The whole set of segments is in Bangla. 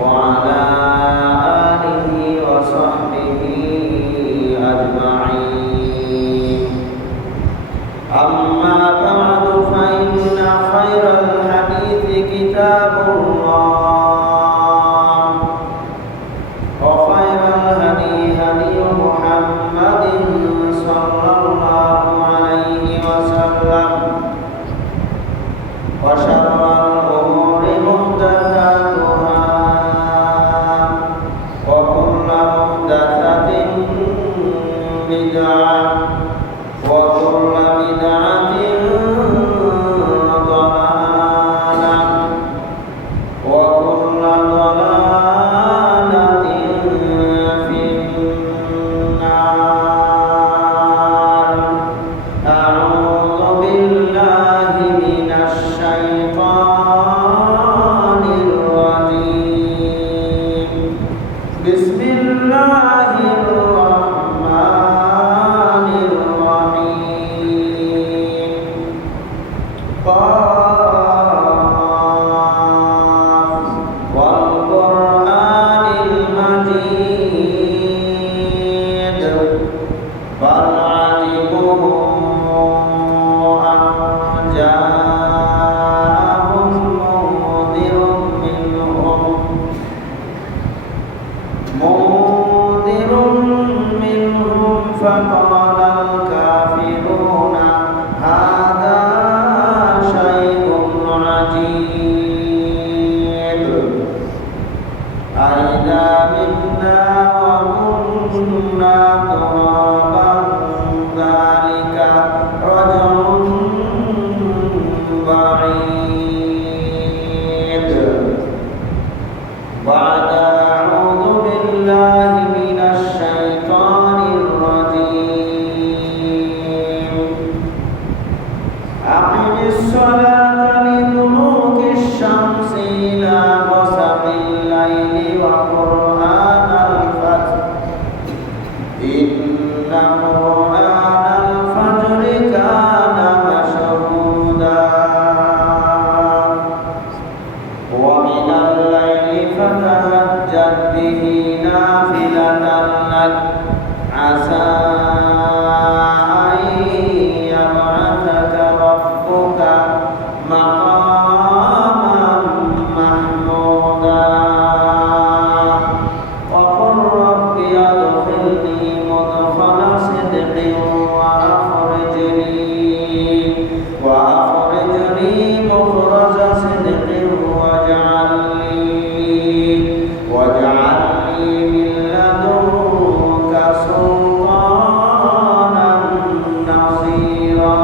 وعلى آله وصحبه أجمعين. أما بعد فإن خير الحديث كتاب الله وخير الهدي هدي محمد صلى الله عليه وسلم وشر الأمور محدثاتها وكل محدثة بدعة وكل بدعة ضلالة وكل ضلالة في النار. أعوذ بالله من الشيطان الرجيم. بسم الله الرحمن الرحيم. قاف والقرآن المجيد بل عجبوا أن جاءهم منذر منهم فقال الكافرون هذا شيء عجيب أإذا متنا وكنا ترابا ذلك رجع بعيد. بعد أعوذ بالله من الشيطان الرجيم. أقم الصلاة لدلوك الشمس إلى غسق الليل وقرآن الفجر إن قرآن الفجر كان مشهودا ومن الليل فتهجد به نافلة لك عسى أن يبعثك ربك مقاما محمودا وقل رب أدخلني مدخل صدق وأخرجني مخرج صدق واجعل لي من لدنك سلطانا نصيرا.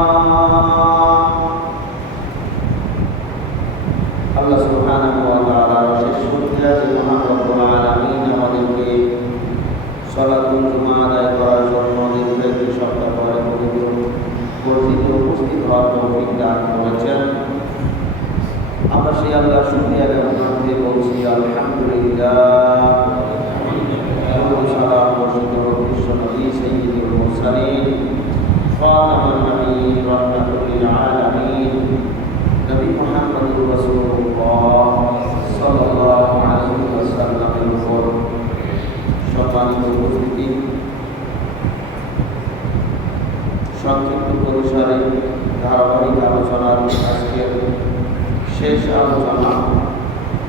আল্লাহ সুবহানাহু ওয়া তাআলার শেষ শুকরিয়া যে মহান রব্বুল আলামিন আমাদেরকে সালাতুল জুমা আদায় করার জন্য দীর্ঘ দুই সপ্তাহ পরে বর্ধিত উপস্থিত হওয়ার তৌফিক দান করেছেন। আমরা সেই আল্লাহর শুকরিয়া জ্ঞাপন করতে বলছি আলহামদুলিল্লাহ। সালাম বর্ষিত বিশ্ব নবী সাইয়্যিদুল মুরসালিন খাতামুন নবিয়্যিন রাহমাতুল লিল আলামিন নবী মুহাম্মদুর রাসূলুল্লাহ সাল্লাল্লাহু আলাইহি ওয়াসাল্লামের উপর। সম্মানিত উপস্থিতি, সংক্ষিপ্ত পরিসরে ধারাবাহিক আলোচনার আজকের শেষ আলোচনা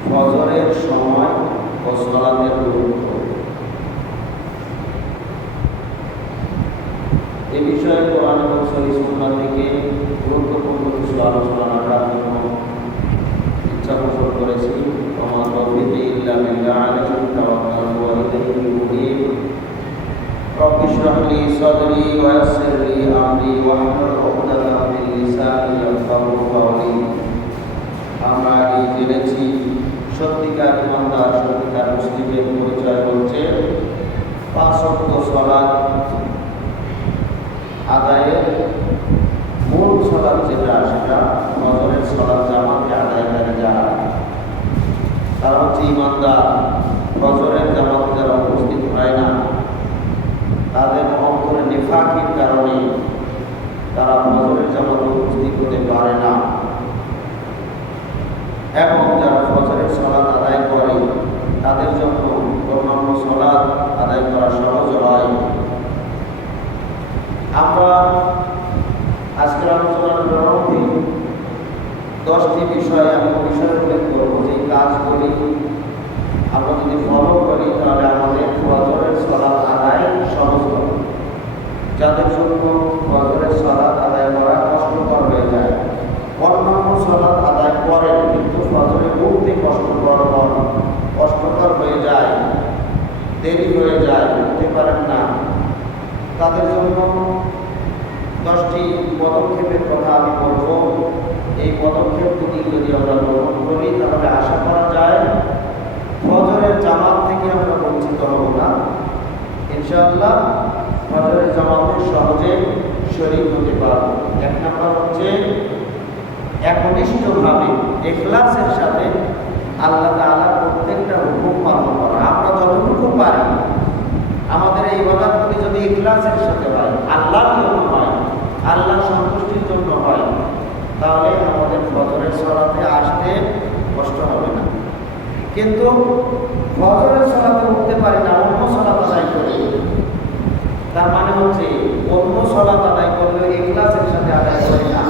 ফজরের সময় ও সালাতের গুরুত্ব। এ বিষয়ে কোরআন এবং সহিহ সুন্নাহ থেকে গুরুত্বপূর্ণ কিছু আলোচনা করার জন্য ইচ্ছা পোষণ করেছি। ওমা তৌফিকি ইল্লা বিল্লাহ আলাইহি তাওয়াক্কালতু ওয়া ইলাইহি উনীব। রব্বি ইশরাহ লি সাদরি ওয়া ইয়াসসির লি আমরি ওয়াহলুল উকদাতাম মিন লিসানি ইয়াফকাহু কাওলি। আমরা আগে জেনেছি সত্যিকার ইমানদার, সত্যিকার মুসলিমের পরিচয় হচ্ছে পাঁচ ওয়াক্ত সালাত আদায়ের মূল সালাত যেটা, সেটা ফজরের সালাত জামাতে আদায়কারী যারা, তারা হচ্ছে ইমানদার। ফজরের জামাতে যারা উপস্থিত হয় না, তাদের অন্তরে নিফাকির কারণে তারা ফজরের জামাতে উপস্থিত হতে পারে না। এবং যারা ফজরের সালাত আদায় করে আমরা যদি ফলো করি তাহলে আমাদের ফজরের সালাত আদায় সহজ হবে। যাদের জন্য ফজরের সালাত আদায় করা কষ্টকর হয়ে যায়, অন্যান্য সালাত আদায় করেন কিন্তু ফজরে উঠতে কষ্টকর হয়ে যায়, দেরি হয়ে যায়, উঠতে পারেন না, তাদের জন্য 10টি পদক্ষেপের কথা আমি বলব। এই পদক্ষেপগুলি যদি আমরা গ্রহণ করি তাহলে আশা করা যায় ফজরের জামাত থেকে আমরা বঞ্চিত হব না। ইনশাআল্লাহ ফজরের জামাতে সহজে শরীক হতে পারব। 1 নম্বর হচ্ছে একনিষ্ঠভাবে ইখলাসের সাথে আল্লাহ তাআলার প্রত্যেকটা হুকুম পালন করা। আমরা যতটুকু পারি আমাদের এই ইবাদতগুলি যদি ইখলাসের সাথে হয়, আল্লাহর জন্য হয়, আল্লাহর সন্তুষ্টির জন্য হয়, তাহলে আমাদের ফজরের সালাতে আসতে কষ্ট হবে না। কিন্তু ফজরের সালাতে উঠতে পারি না, অন্য সালাত আদায় করি, তার মানে হচ্ছে অন্য সালাত আদায় করলে ইখলাসের সাথে আদায় করি না।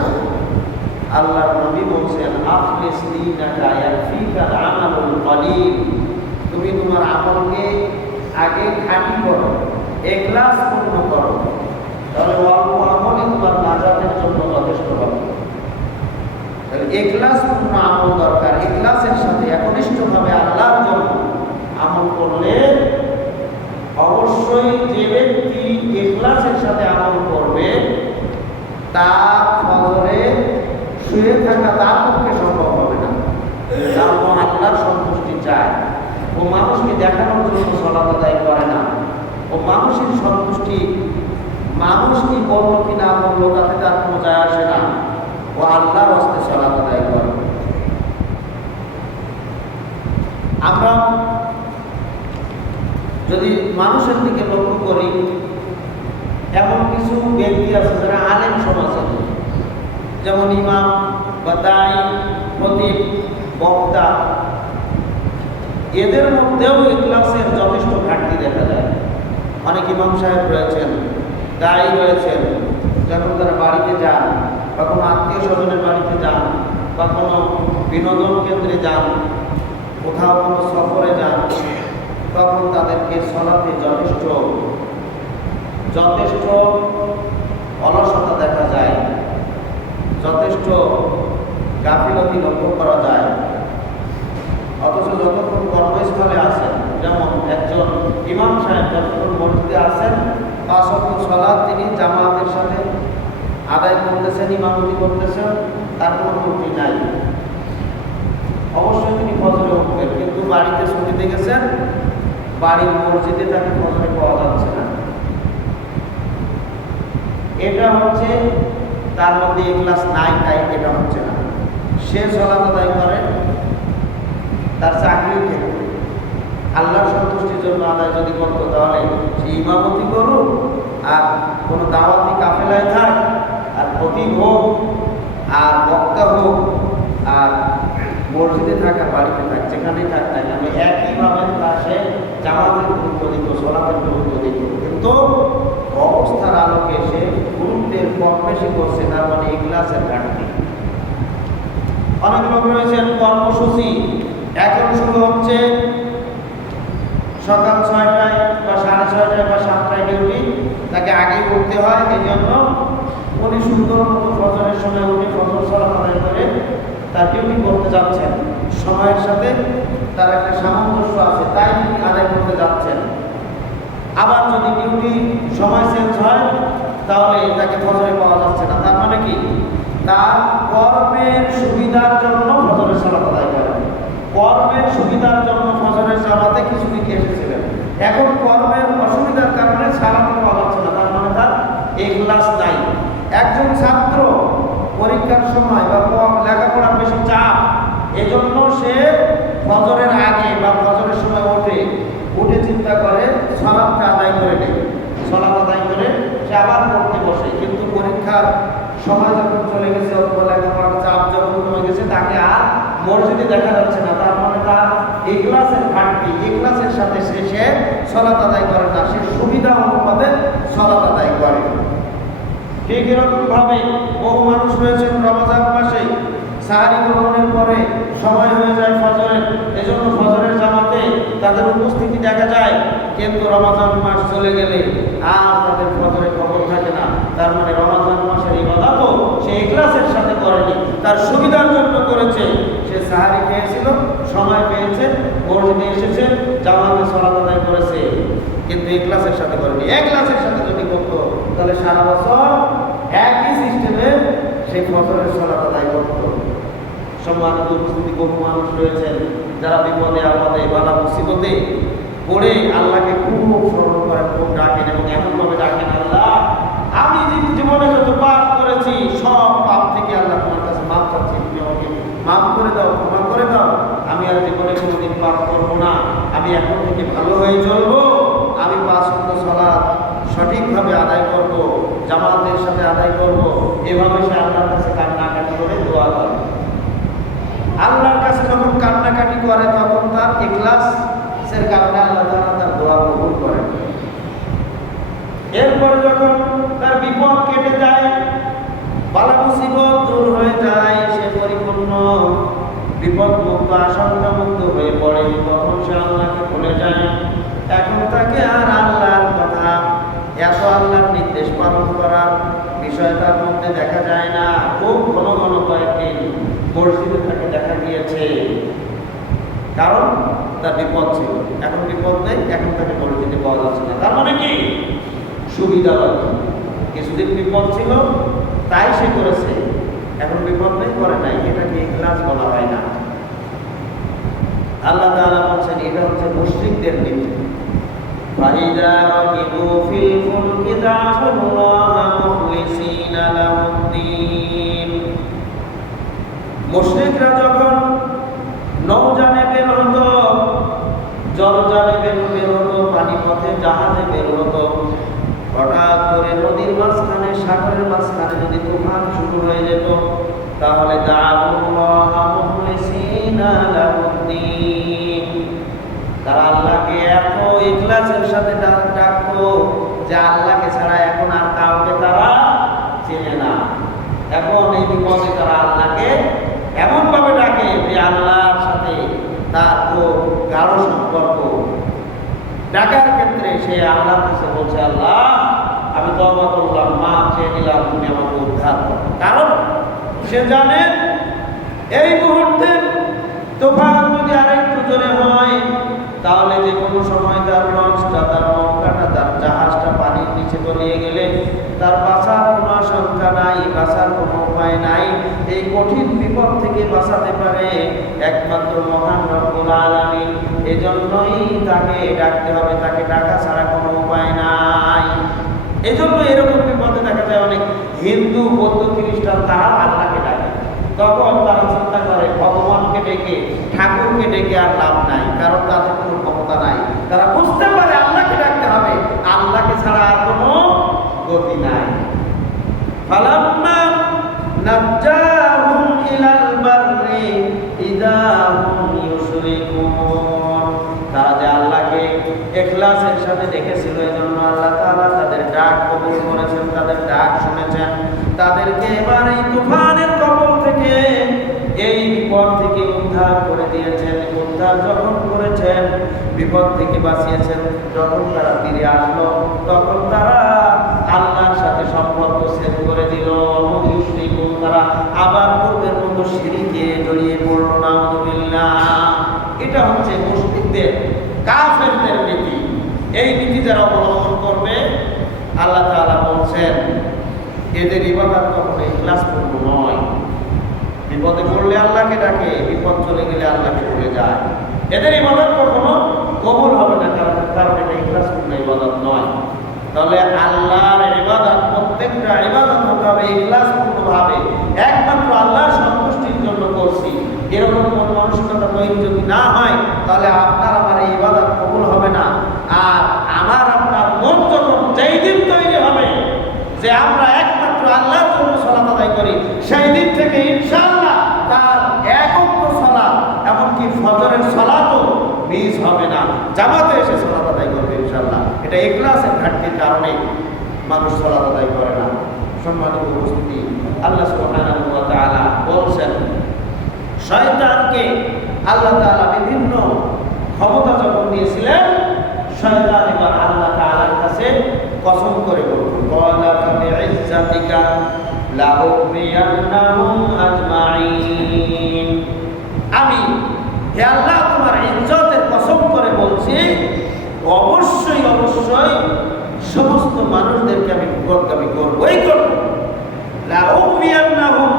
আল্লাহর নবী বলছেন আখলিস দীনাকা ইয়াকফিকা আমালুল কলিল, তুমি তোমার আমলকে আগে খাঁটি করো, ইখলাস পূর্ণ করো, তাহলে অল্প আমলই তোমার নাজাতের জন্য যথেষ্ট হবে। তাহলে ইখলাস পূর্ণ আমল দরকার। ইখলাসের সাথে একনিষ্ঠভাবে আল্লাহর জন্য আমল করলে অবশ্যই যে ব্যক্তি ইখলাসের সাথে আমল করবে তার ফজরে শুয়ে থাকা তার পক্ষে সম্ভব হবে না। কারণ আল্লাহর সন্তুষ্টি চায়, ও মানুষকে দেখানোর জন্য সালাত আদায় করে না। ও মানুষের সন্তুষ্টি, মানুষ কি বললো কি না বললো তাতে তার কোনো যায় আসে না। ও আল্লাহর হস্তে সালাত আদায় করে। আমরা যদি মানুষের দিকে লক্ষ্য করি, এমন কিছু ব্যক্তি আছে যারা আলেম সমাজে, যেমন ইমাম বা দাই, খতিব, বক্তা, এদের মধ্যেও ইখলাসের যথেষ্ট ঘাটতি দেখা যায়। অনেক ইমাম সাহেব রয়েছেন, দায়ী রয়েছেন, যখন তারা বাড়িতে যান বা কোনো আত্মীয় স্বজনের বাড়িতে যান বা কোনো বিনোদন কেন্দ্রে যান, কোথাও কোনো সফরে যান, তখন তাদেরকে সালাতে যথেষ্ট অলসতা দেখা যায়, যথেষ্ট গাফিলতি লক্ষ্য করা যায়। অথচ যতক্ষণ কর্মস্থলে আছেন, যেমন একজন ইমাম সাহেব যতক্ষণ মসজিদে আছেন 5 ওয়াক্ত সালাত তিনি জামাতের সাথে আদায় করতেছেন, ইমামতি করতেছেন, তার কোনো ত্রুটি নাই। অবশ্যই তিনি ফজরে উঠবেন, কিন্তু বাড়িতে ছুটিতে গেছেন, বাড়ির মসজিদে তাকে ফজরে পাওয়া যাচ্ছে না। এটা হচ্ছে তার মধ্যে ইখলাস নাই, তাই এটা হচ্ছে না। সে সালাত আদায় করে তার চাকরির ক্ষেত্রে, আল্লাহর সন্তুষ্টির জন্য আদায় যদি করতো তাহলে সে ইমামতি করুক, আর কোনো দাওয়াতি কাফেলায় থাক, আর খতিব হোক, আর বক্তা হোক, আর মসজিদে থাক আর বাড়িতে থাক, যেখানেই থাক না কেন একইভাবে তার সে জামাতের গুরুত্ব দিত, সালাতের গুরুত্ব দিত। কিন্তু অবস্থার আলোকে সে গুরুত্বের কম বেশি করছে, তার মানে ইখলাসের ঘাটতি। অনেক লোক রয়েছেন কর্মসূচি এখন শুরু হচ্ছে সকাল 6টায় বা 6:30টায় বা 7টায় ডিউটি, তাকে আগেই উঠতে হয়। এই জন্য উনি সুন্দর মতো ফজরের সময় উঠে ফজর সালাত আদায় করে তার ডিউটি করতে যাচ্ছেন। সময়ের সাথে তার একটা সামঞ্জস্য আছে, তাই তিনি আদায় করতে যাচ্ছেন। আবার যদি ডিউটি সময় চেঞ্জ হয় তাহলে তাকে ফজরে পাওয়া যাচ্ছে না। তার মানে কি, তার কর্মের সুবিধার জন্য ফজরের সালাত আদায় করেন, কর্মের সুবিধার জন্য ফজরের জামাতে কিছুদিন এসেছিলেন, এখন কর্মের অসুবিধার কারণে সালাত পাওয়া যাচ্ছে না। তার মানে তার ইখলাস নাই। একজন ছাত্র পরীক্ষার সময় বা লেখাপড়ার বেশি চাপ, এজন্য সে ফজরের আগে বা ফজরের সময় উঠে চিন্তা করে সালাতটা আদায় করে নেয়, সালাত আদায় করে সে আবার পড়তে বসে। কিন্তু পরীক্ষার সময় যখন চলে গেছে অথবা লেখাপড়ার চাপ যখন কমে গেছে, তাকে আর মসজিদে দেখা যাচ্ছে না। তার মানে তার ইখলাসের ঘাটতি, ইখলাসের সাথে সে সালাত আদায় করে না, সে সুবিধা অনুপাতে সালাত আদায় করে। ঠিক এরকম ভাবে বহু মানুষ রয়েছেন রমজান মাসে সাহারি গ্রহণের পরে সময় হয়ে যায় ফজরের, এজন্য ফজরের জামাতে উপস্থিতি দেখা যায়, কিন্তু রমাদান মাস চলে গেলে আর তাদের ফজরের খবর থাকে না। তার মানে রমাদান মাসের ইবাদতও সে ইখলাসের সাথে করেনি, তার সুবিধার জন্য করেছে। সে সাহারি খেয়েছিল, সময় পেয়েছে, মসজিদে এসেছে, জামাতে সালাত আদায় করেছে, কিন্তু ইখলাসের সাথে করেনি। ইখলাসের সাথে যদি করতো তাহলে সারা বছর একই সিস্টেমে সে ফজরের সালাত আদায় করতো। সম্মানিত উপস্থিতি, বহু মানুষ রয়েছেন যারা বিপদে আপদে বালা মুসিবতে পড়ে আল্লাহকে খুব স্মরণ করেন, খুব ডাকেন এবং এমনভাবে ডাকেন, আল্লাহ আমি জীবনে যত পাপ করেছি সব পাপ থেকে আল্লাহ তোমার কাছে মাফ চাচ্ছি, তুমি আমাকে মাফ করে দাও, ক্ষমা করে দাও, আমি আর জীবনে কোনোদিন পাপ করবো না, আমি এখন থেকে ভালো হয়ে চলবো, আমি 5 ওয়াক্ত সালাত সঠিকভাবে আদায় করব, জামাতের সাথে আদায় করব। এভাবে সে আল্লাহর কাছে কান্নাকাটি করে দোয়া করে। আল্লাহর কাছে যখন কান্নাকাটি করে তখন তার ইখলাসের কারণে আল্লাহ তাআলা তার দোয়া কবুল করেন। এরপরে যখন তার বিপদ কেটে যায়, বালা মুসিবত দূর হয়ে যায়, সে পরিপূর্ণ বিপদ মুক্ত, আশঙ্কা মুক্ত হয়ে পড়ে, তখন সে আল্লাহকে ভুলে যায়। এখন তাকে আর আল্লাহর কথা, এত আল্লাহর নির্দেশ পালন করার বিষয় তার মধ্যে দেখা যায় না। খুব ঘন ঘন কয়েকদিন মসজিদে তাকে দেখা গিয়েছে, কারণ তার বিপদ ছিল। এখন বিপদ নেই, এখন তাকে মসজিদে পাওয়া যাচ্ছে না। তার মানে কি সুবিধা লাগে, কিছুদিন বিপদ ছিল তাই সে করেছে, এখন বিপদ নেই, করে নাই, এটাকে ইখলাস বলা হয় না। আল্লাহ তাআলা বলছেন এটা হচ্ছে মুশরিকদের নীতি। ফাইদা রাকিবু ফিল ফুলকি দা'উল্লাহা মুখলিসিনা লাহুদ্দিন। মুশরিকরা যখন নৌযানে বের হতো, জলযানে বের হতো, পানি পথে জাহাজে বের হতো, হঠাৎ করে নদীর মাঝখানে, সাগরের মাঝখানে যদি তুফান শুরু হয়ে যেত, তাহলে দা'উল্লাহা মুখলিসিনা লাহুদ্দিন, তারা আল্লাহকে এত ইখলাসের সাথে ডাকতো যে আল্লাহকে ছাড়া এখন আর কাউকে তারা চেনে না। এখন এই বিপদে তারা আল্লাহকে এমনভাবে ডাকে যে আল্লাহর সাথে তার খুব গাঢ় সম্পর্ক। ডাকার ক্ষেত্রে সে আল্লাহর কাছে বলছে, আল্লাহ আমি তওবা করলাম, মাফ চেয়ে নিলাম, তুমি আমাকে উদ্ধার করো। কারণ সে জানে এই মুহূর্তে তুফান যদি আরেকটু জোরে হয় তাহলে যে কোনো সময় তার লঞ্চটা, তার নৌকাটা, তার জাহাজটা পানির নিচে তলিয়ে গেলে তার বাঁচার কোনো আশঙ্কা নাই, বাঁচার কোনো উপায় নাই। এই কঠিন বিপদ থেকে বাঁচাতে পারে একমাত্র মহান রব্বুল আলামিন। এজন্যই তাকে ডাকতে হবে, তাকে ডাকা ছাড়া কোনো উপায় নাই। এজন্য এরকম বিপদে দেখা যায় অনেক হিন্দু, বৌদ্ধ, খ্রিস্টান তারা আল্লাহকে ডাকে। তখন তারা চিন্তা করে ভগবানকে ডেকে, ঠাকুরকে ডেকে আর লাভ নাই, কারণ তাদের কোনো ক্ষমতা নাই। তারা বুঝতে পারে আল্লাহকে ডাকতে হবে, আল্লাহকে ছাড়া আর কোনো গতি নাই। ফালাম্মা নাজ্জাহুম ইলাল বাররি ইযা হুম ইউশরিকুন। তারা যে আল্লাহকে ইখলাসের সাথে ডেকেছিল, এজন্য আল্লাহ তাআলা তাদের ডাক কবুল করেছেন, তাদের ডাক শুনেছেন, তাদেরকে এবার এই তুফানের কবল থেকে, এই বিপদ থেকে উদ্ধার করে দিয়েছেন। উদ্ধার যখন করেছেন, বিপদ থেকে বাঁচিয়েছেন, যখন তারা ফিরে আসলো তখন তারা আল্লাহর সাথে সম্পর্ক ছেদ করে দিল। তারা আবার পূর্বের মতো শিরকে জড়িয়ে পড়ল। নাউযুবিল্লাহ। এটা হচ্ছে মুশরিকদের, কাফেরদের নীতি। এই নীতি যারা অবলম্বন করবে, আল্লাহ তাআলা বলছেন এদের ইবাদত কখনো ইখলাসপূর্ণ নয়। বিপদে পড়লে আল্লাহকে ডাকে, বিপদ চলে গেলে আল্লাহকে ভুলে যায়। এদের ইবাদত কখনো কবুল হবে না, কারণ এটা ইখলাসপূর্ণ ইবাদত নয়। তাহলে আল্লাহর ইবাদত, প্রত্যেকটা ইবাদত হতে হবে ইখলাসপূর্ণভাবে, একমাত্র আল্লাহর সন্তুষ্টির জন্য করছি, এরকম কোন মানসিকতা তৈরি যদি না হয় তাহলে আপনার আমার এই ইবাদত কবুল হবে না। আর আমার আপনার মন যখন যেই দিন তৈরি হবে যে আমরা একমাত্র আল্লাহর জন্য সালাত আদায় করি, সেই দিন থেকে ইনশাআল্লাহ তার একত্র সালাত, এমনকি ফজরের সালাতও মিস হবে না, জামাতে এসে সালাত আদায় করবে ইনশাআল্লাহ। এটা ইখলাসের ঘাটতির কারণে মানুষ সালাত আদায় করে না। সম্মানিত উপস্থিতি, আল্লাহ সুবহানাহু ওয়া তাআলা বলছেন শয়তানকে আল্লাহ তাআলা বিভিন্ন ক্ষমতা যখন দিয়েছিলেন, কসম করে বলবো, ক্বালা ফাবিইজ্জাতিকা লাউগবিয়ান্নাহুম আজমাইন, আমি হে আল্লাহ তোমার ইজ্জতের কসম করে বলছি, অবশ্যই অবশ্যই সমস্ত মানুষদেরকে আমি বিপদগামী করবই করব। লাউগবিয়ান্নাহুম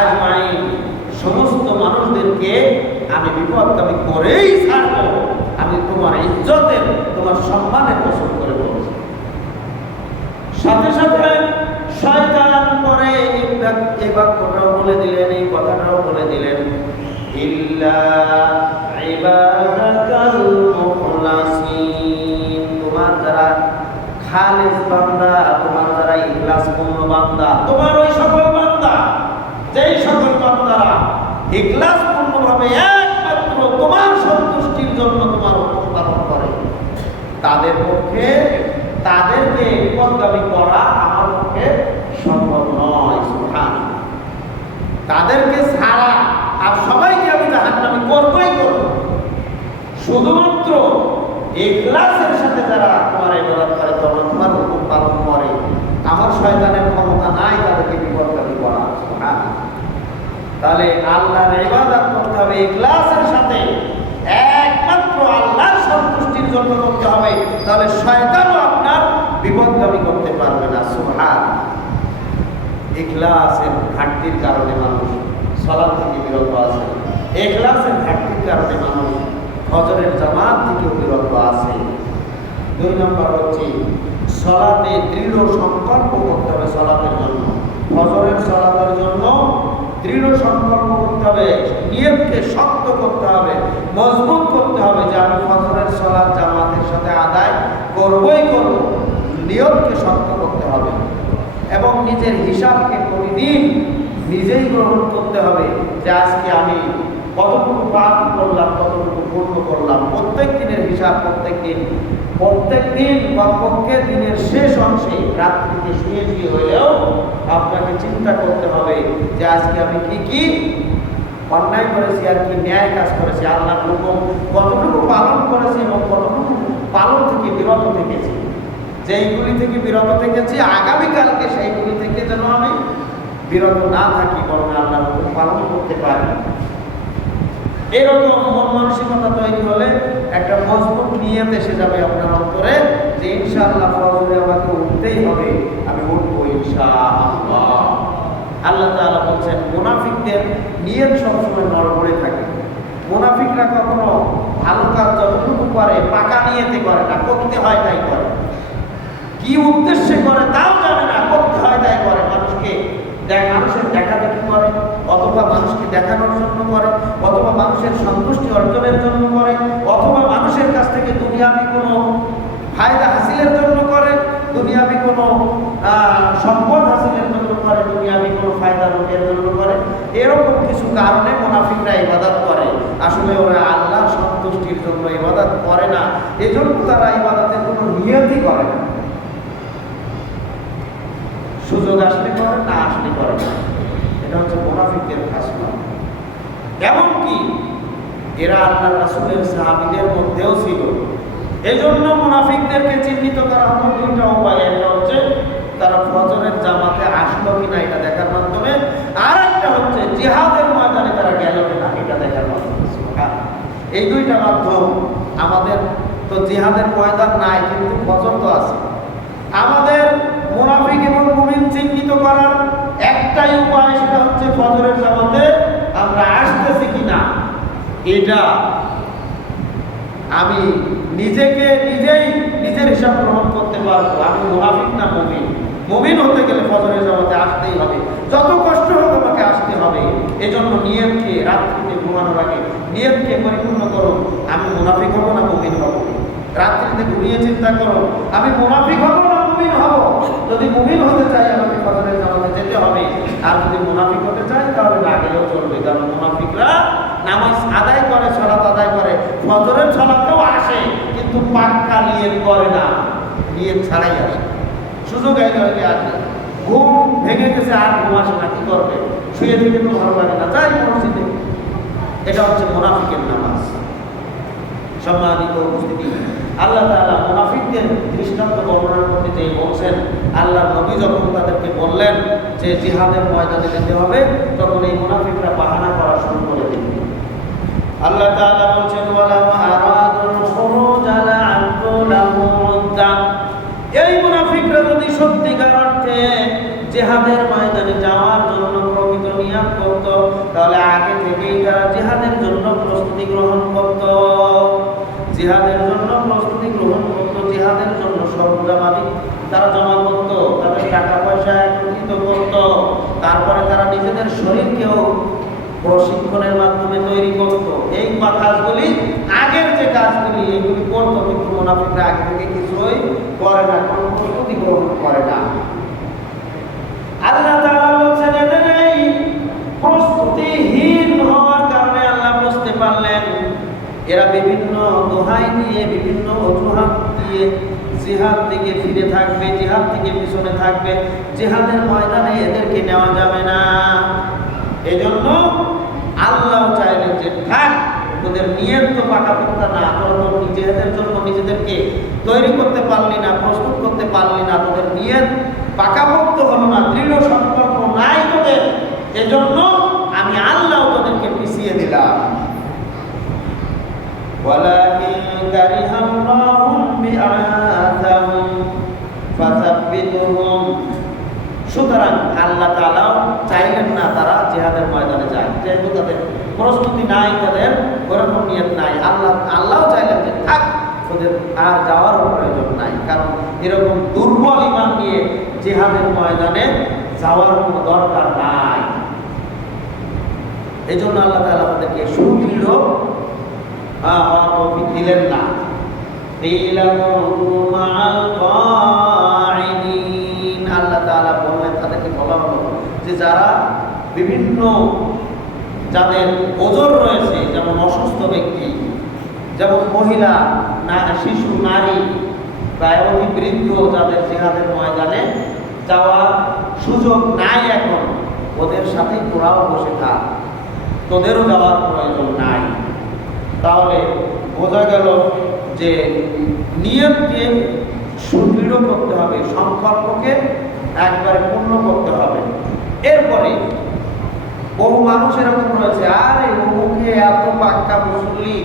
আজমাইন, সমস্ত মানুষদেরকে আমি বিপদগামী করেই ছাড়ব। আমি তোমার ইজ্জতের, তোমার সম্মানের কসম করে বলছি। সাথে সাথে শয়তান পরে এই বাক্যটাও বলে দিলেন, এই কথাটাও বলে দিলেন, ইল্লা ইবাদাকাল মুখলাসিন, তোমার যারা খালিস বান্দা, তোমার যারা ইখলাসপূর্ণ বান্দা, তোমার ওই সকল বান্দা, যেই সকল বান্দারা ইখলাসপূর্ণভাবে একমাত্র তোমার সন্তুষ্টির জন্য তোমার হুকুম পালন করে, তাদের পক্ষে তাদেরকে বিপদগামী করা আমার পক্ষে সম্ভব নয়। সুবহানাল্লাহ, তাদেরকে ছাড়া আর সবাইকে আমি জাহান্নামী করবই করব। শুধুমাত্র ইখলাসের সাথে যারা তোমার ইবাদত করে, তোমার হুকুম পালন করে, আমার শয়তানের ক্ষমতা নাই তাদেরকে বিপদগামী করা। সুবহানাল্লাহ, তাহলে আল্লাহর ইবাদত করতে হবে ইখলাসের সাথে, একমাত্র আল্লাহর সন্তুষ্টির জন্য করতে হবে, তাহলে শয়তানও আপনার বিপদগামী করতে পারবে না। সুবহানাল্লাহ, ইখলাসের ঘাটতির কারণে মানুষ সালাত থেকে বিরত আছে, ইখলাসের ঘাটতির কারণে মানুষ ফজরের জামাত থেকে বিরত আছে। 2 নম্বর হচ্ছে সালাতে দৃঢ় সংকল্প করতে হবে। সালাতের জন্য, ফজরের সালাতের জন্য দৃঢ় সংকল্প করতে হবে, নিয়তকে শক্ত করতে হবে, মজবুত করতে হবে যে আমি ফজরের সালাত জামাতের সাথে আদায় করবই করব। নিয়তকে শক্ত করতে হবে এবং নিজের হিসাবকে প্রতিদিন নিজেই গ্রহণ করতে হবে যে আজকে আমি কতটুকু পাপ করলাম, কতটুকু পূর্ণ করলাম। প্রত্যেক দিনের হিসাব প্রত্যেক দিন বা প্রত্যেক দিনের শেষ অংশে রাত্রিতে শুয়ে হইলেও আপনাকে চিন্তা করতে হবে যে আজকে আমি কি কি অন্যায় করেছি আর কি ন্যায় কাজ করেছি, আল্লাহর হুকুম কতটুকু পালন করেছি এবং কতটুকু পালন থেকে বিরত থেকেছি। যেইগুলি থেকে বিরত থেকেছি আগামীকালকে সেইগুলি থেকে যেন আমি বিরত না থাকি, বরং আল্লাহর হুকুম পালন করতে পারি। এরকম মন মানসিকতা তৈরি হলে একটা মজবুত নিয়ত এসে যাবে আপনার অন্তরে যে ইনশাআল্লাহ ফজরে আমাকে উঠতেই হবে, আমি উঠবো ইনশাআল্লাহ। আল্লাহ তাআলা বলছেন মুনাফিকদের নিয়ত সবসময় নড়বড়ে থাকে। মুনাফিকরা কখনো ভালো কাজ যতটুকু করে পাকা নিয়তে করে না, করতে হয় তাই করে। কি উদ্দেশ্যে করে তাও জানে না, করতে হয় তাই করে। মানুষের দেখাদেখি করে, অথবা মানুষকে দেখানোর জন্য করে, অথবা মানুষের সন্তুষ্টি অর্জনের জন্য করে, অথবা মানুষের কাছ থেকে দুনিয়াবি কোনো ফায়দা হাসিলের জন্য করে, দুনিয়াবি কোনো সম্পদ হাসিলের জন্য করে, দুনিয়াবি কোনো ফায়দা রোগের জন্য করে। এরকম কিছু কারণে মুনাফিকরা ইবাদত করে, আসলে ওরা আল্লাহর সন্তুষ্টির জন্য ইবাদত করে না। এজন্য তারা ইবাদতের কোনো নিয়তই করে না, সুযোগ আসলে করে, না আসলে করে না। এটা হচ্ছে মুনাফিকদের খাসলত। এমনকি এরা আল্লাহর রাসূলের সাহাবীদের মধ্যেও ছিল। এজন্য মুনাফিকদেরকে চিহ্নিত করা হতো 2টা উপায়। একটা হচ্ছে তারা ফজরের জামাতে আসলো কিনা এটা দেখার মাধ্যমে, আর একটা হচ্ছে জিহাদের ময়দানে তারা গেল কিনা এটা দেখার মাধ্যমে। এই 2টা মাধ্যম। আমাদের তো জিহাদের ময়দান নাই, কিন্তু ফজর তো আছে। আমাদের মুনাফিক এবং মুমিন চিহ্নিত করার একটাই উপায়, সেটা হচ্ছে ফজরের জামাতে আমরা আসতেছি কিনা এটা আমি নিজের হিসাব গ্রহণ করতে পারবো। আমি মুনাফিক না মুমিন। মুমিন হতে গেলে ফজরের জামাতে আসতেই হবে, যত কষ্ট হোক আমাকে আসতে হবে। এজন্য নিয়তকে রাত্রিতে ঘুমানোর আগে নিয়তকে পরিপূর্ণ করো, আমি মুনাফিক হব না মুমিন হব। রাত্রিতে ঘুমিয়ে চিন্তা করো, আমি মুনাফিক হব না মুমিন হব। যদি মুমিন হতে চাই আমাকে ফজরের জামাতে যেতে হবে, আর যদি মুনাফিক হতে চাই তাহলে না গেলেও চলবে। কারণ মুনাফিকরা নামাজ আদায় করে, সালাত আদায় করে, ফজরের সালাতেও আসে, কিন্তু পাক্কা নিয়ত করে না, নিয়ত ছাড়াই আসে। সুযোগ হয়ে আসে, ঘুম ভেঙে গেছে আর ঘুম আসে না, কি করবে? শুয়ে থেকে তো ভালো লাগে না, যাই মসজিদে। এটা হচ্ছে মুনাফিকের নামাজ। সম্মানিত উপস্থিতি, আল্লাহ তাআলা মুনাফিকদের দৃষ্টান্ত বর্ণনা করতে যেয়ে বলছেন, আল্লাহ নবী যখন তাদেরকে বললেন যে জিহাদের ময়দানে যেতে হবে, তখন এই মুনাফিকরা বাহানা করা শুরু করে দিল। আল্লাহ তাআলা বলছেন, ওয়ালাউ আরাদুল খুরুজ লা'আদু লাহু উদ্দাম। এই মুনাফিকরা যদি সত্যিকার অর্থে জিহাদের ময়দানে যাওয়ার জন্য প্রকৃত নিয়ত করত, তাহলে আগে থেকেই তারা জিহাদের জন্য প্রস্তুতি গ্রহণ করত, জিহাদের জন্য প্রস্তুতি গ্রহণ করত, জিহাদের জন্য সরঞ্জামাদি তারা জমা করত, তাদের টাকা পয়সা একত্রিত করত, তারপরে তারা নিজেদের শরীরকেও প্রশিক্ষণের মাধ্যমে তৈরি করত। এই কাজগুলি, আগের যে কাজগুলি, এইগুলি করতো, কিন্তু মুনাফিকরা আগে থেকে কিছুই করে না, কোনো প্রস্তুতি গ্রহণ করে না। আল্লাহ তাআলা বলছেন, এদের এই প্রস্তুতিহীন হওয়ার কারণে আল্লাহ বুঝতে পারলেন এরা বিভিন্ন দোহাই দিয়ে, বিভিন্ন অজুহাত দিয়ে জিহাদ থেকে ফিরে থাকবে, জিহাদ থেকে পিছনে থাকবে, জিহাদের ময়দানে এদেরকে নেওয়া যাবে না। এজন্য আল্লাহ চাইলেন যে থাক, তোদের নিয়ত তো পাকাপোক্ত না, তোরা তো নিজেদের জন্য নিজেদেরকে তৈরি করতে পারলি না, প্রস্তুত করতে পারলি না, তোদের নিয়ত পাকাপোক্ত হলো না, দৃঢ় সংকল্প নাই তোদের, এজন্য আমি আল্লাহ তোদেরকে পিছিয়ে দিলাম। ওয়ালাকিন কারিহাল্লাহু বিআসাহুম ফাসাব্বিতুহুম। সুতরাং আল্লাহ তাআলা চাইলেন না তারা জিহাদের ময়দানে যায়, যেহেতু তাদের প্রস্তুতি নাই, তাদের ওরকম নিয়ত নাই। আল্লাহ চাইলেন যে থাক, ওদের আর যাওয়ার প্রয়োজন নাই, কারণ এরকম দুর্বল ঈমান নিয়ে জিহাদের ময়দানে যাওয়ার কোনো দরকার নাই। এই জন্য আল্লাহ তাআলা তাদেরকে সুদৃঢ় তৌফিক দিলেন না। আল্লাহ তাআলা বললেন, তাদেরকে বলা হলো যে যারা বিভিন্ন, যাদের ওজর রয়েছে, যেমন অসুস্থ ব্যক্তি, যেমন মহিলা, শিশু, নারী, বৃদ্ধ, যাদের জিহাদের ময়দানে যাওয়ার সুযোগ নাই এখন, ওদের সাথে তোরাও বসে থাক, তোদেরও যাওয়ার প্রয়োজন নাই। তাহলে বোঝা গেল যে নিয়তকে সুদৃঢ় করতে হবে, সংকল্পকে একবারে পূর্ণ করতে হবে। এরপরে বহু মানুষ এরকম রয়েছে, আরে অমুকে এত পাক্কা মুসল্লি,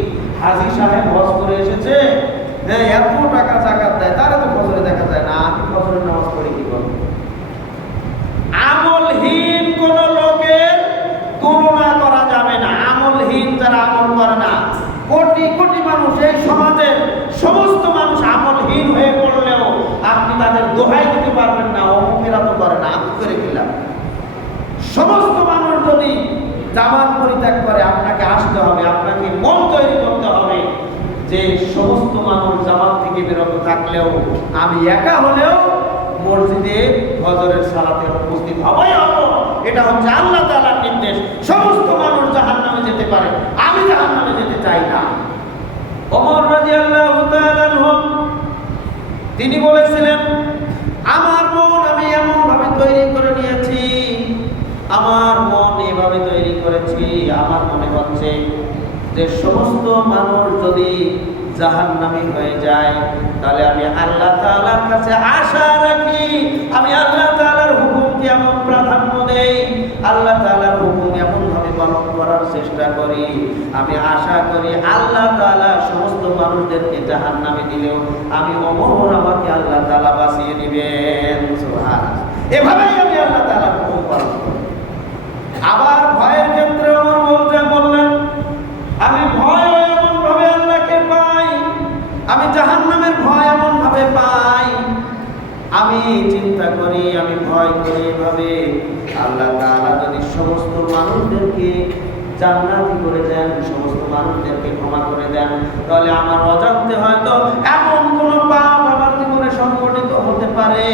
হাজী সাহেব হজ করে এসেছে, হ্যাঁ এত টাকা জাকাত দেয়, তারা তো ফজরে দেখা যায় না, আমি ফজরের নামাজ পড়ি কি করব? আমলহীন কোন লোকের তুলনা করা যাবে না। আমলহীন যারা আমল করে না, কোটি কোটি মানুষ, এই সমাজের সমস্ত মানুষ আমলহীন হয়ে পড়লেও আপনি তাদের দোহাই দিতে পারবেন না, অমুকেরা তো করে না, আমি করে গেলাম। সমস্ত মানুষ যদি জামাত পরিত্যাগ করে, আপনাকে আসতে হবে, আপনাকে মন তৈরি করতে হবে যে সমস্ত মানুষ জামাত থেকে বিরত থাকলেও আমি একা হলেও মসজিদে ফজরের সালাতে উপস্থিত হবই হব। এটা হচ্ছে আল্লাহ তাআলার নির্দেশ। সমস্ত মানুষ জাহান্নামে যেতে পারে, আমি জাহান্নামে যেতে চাই না। ওমর রাদিয়াল্লাহু তাআলা আনহু তিনি বলেছিলেন, আমার মন আমি এমন ভাবে তৈরি করে নিয়েছি, আমার মন এভাবে তৈরি করেছি, আমার মনে হচ্ছে যে সমস্ত মানুষ যদি জাহান্নামী হয়ে যায়, তাহলে আমি আল্লাহ তাআলার কাছে আশা রাখি, আমি আল্লাহ তাআলার হুকুমকে এমন প্রাধান্য দেই, আল্লাহ তাআলার হুকুম এমন ভাবে পালন করার চেষ্টা করি, আমি আশা করি আল্লাহ তাআলা সমস্ত মানুষদেরকে জাহান্নামে দিলেও আমি ওমর, আমাকে আল্লাহ তাআলা বাঁচিয়ে দিবেন। সুবহানাল্লাহ। এভাবেই আমি আল্লাহ তাআলার হুকুম পালন করি। আবার ভয়ের ক্ষেত্রে ওমর বললেন, আমি ভয় এমন ভাবে আল্লাহকে পাই, আমি জাহান্নামের ভয় এমন ভাবে পাই, আমি চিন্তা করি, আমি ভয় করি এভাবে, আল্লাহ তাআলা যদি সমস্ত মানুষদেরকে জান্নাতি করে দেন, সমস্ত মানুষদেরকে ক্ষমা করে দেন, তাহলে আমার অজান্তে হয়তো এমন কোন পাপ আমার জীবনে সংঘটিত হতে পারে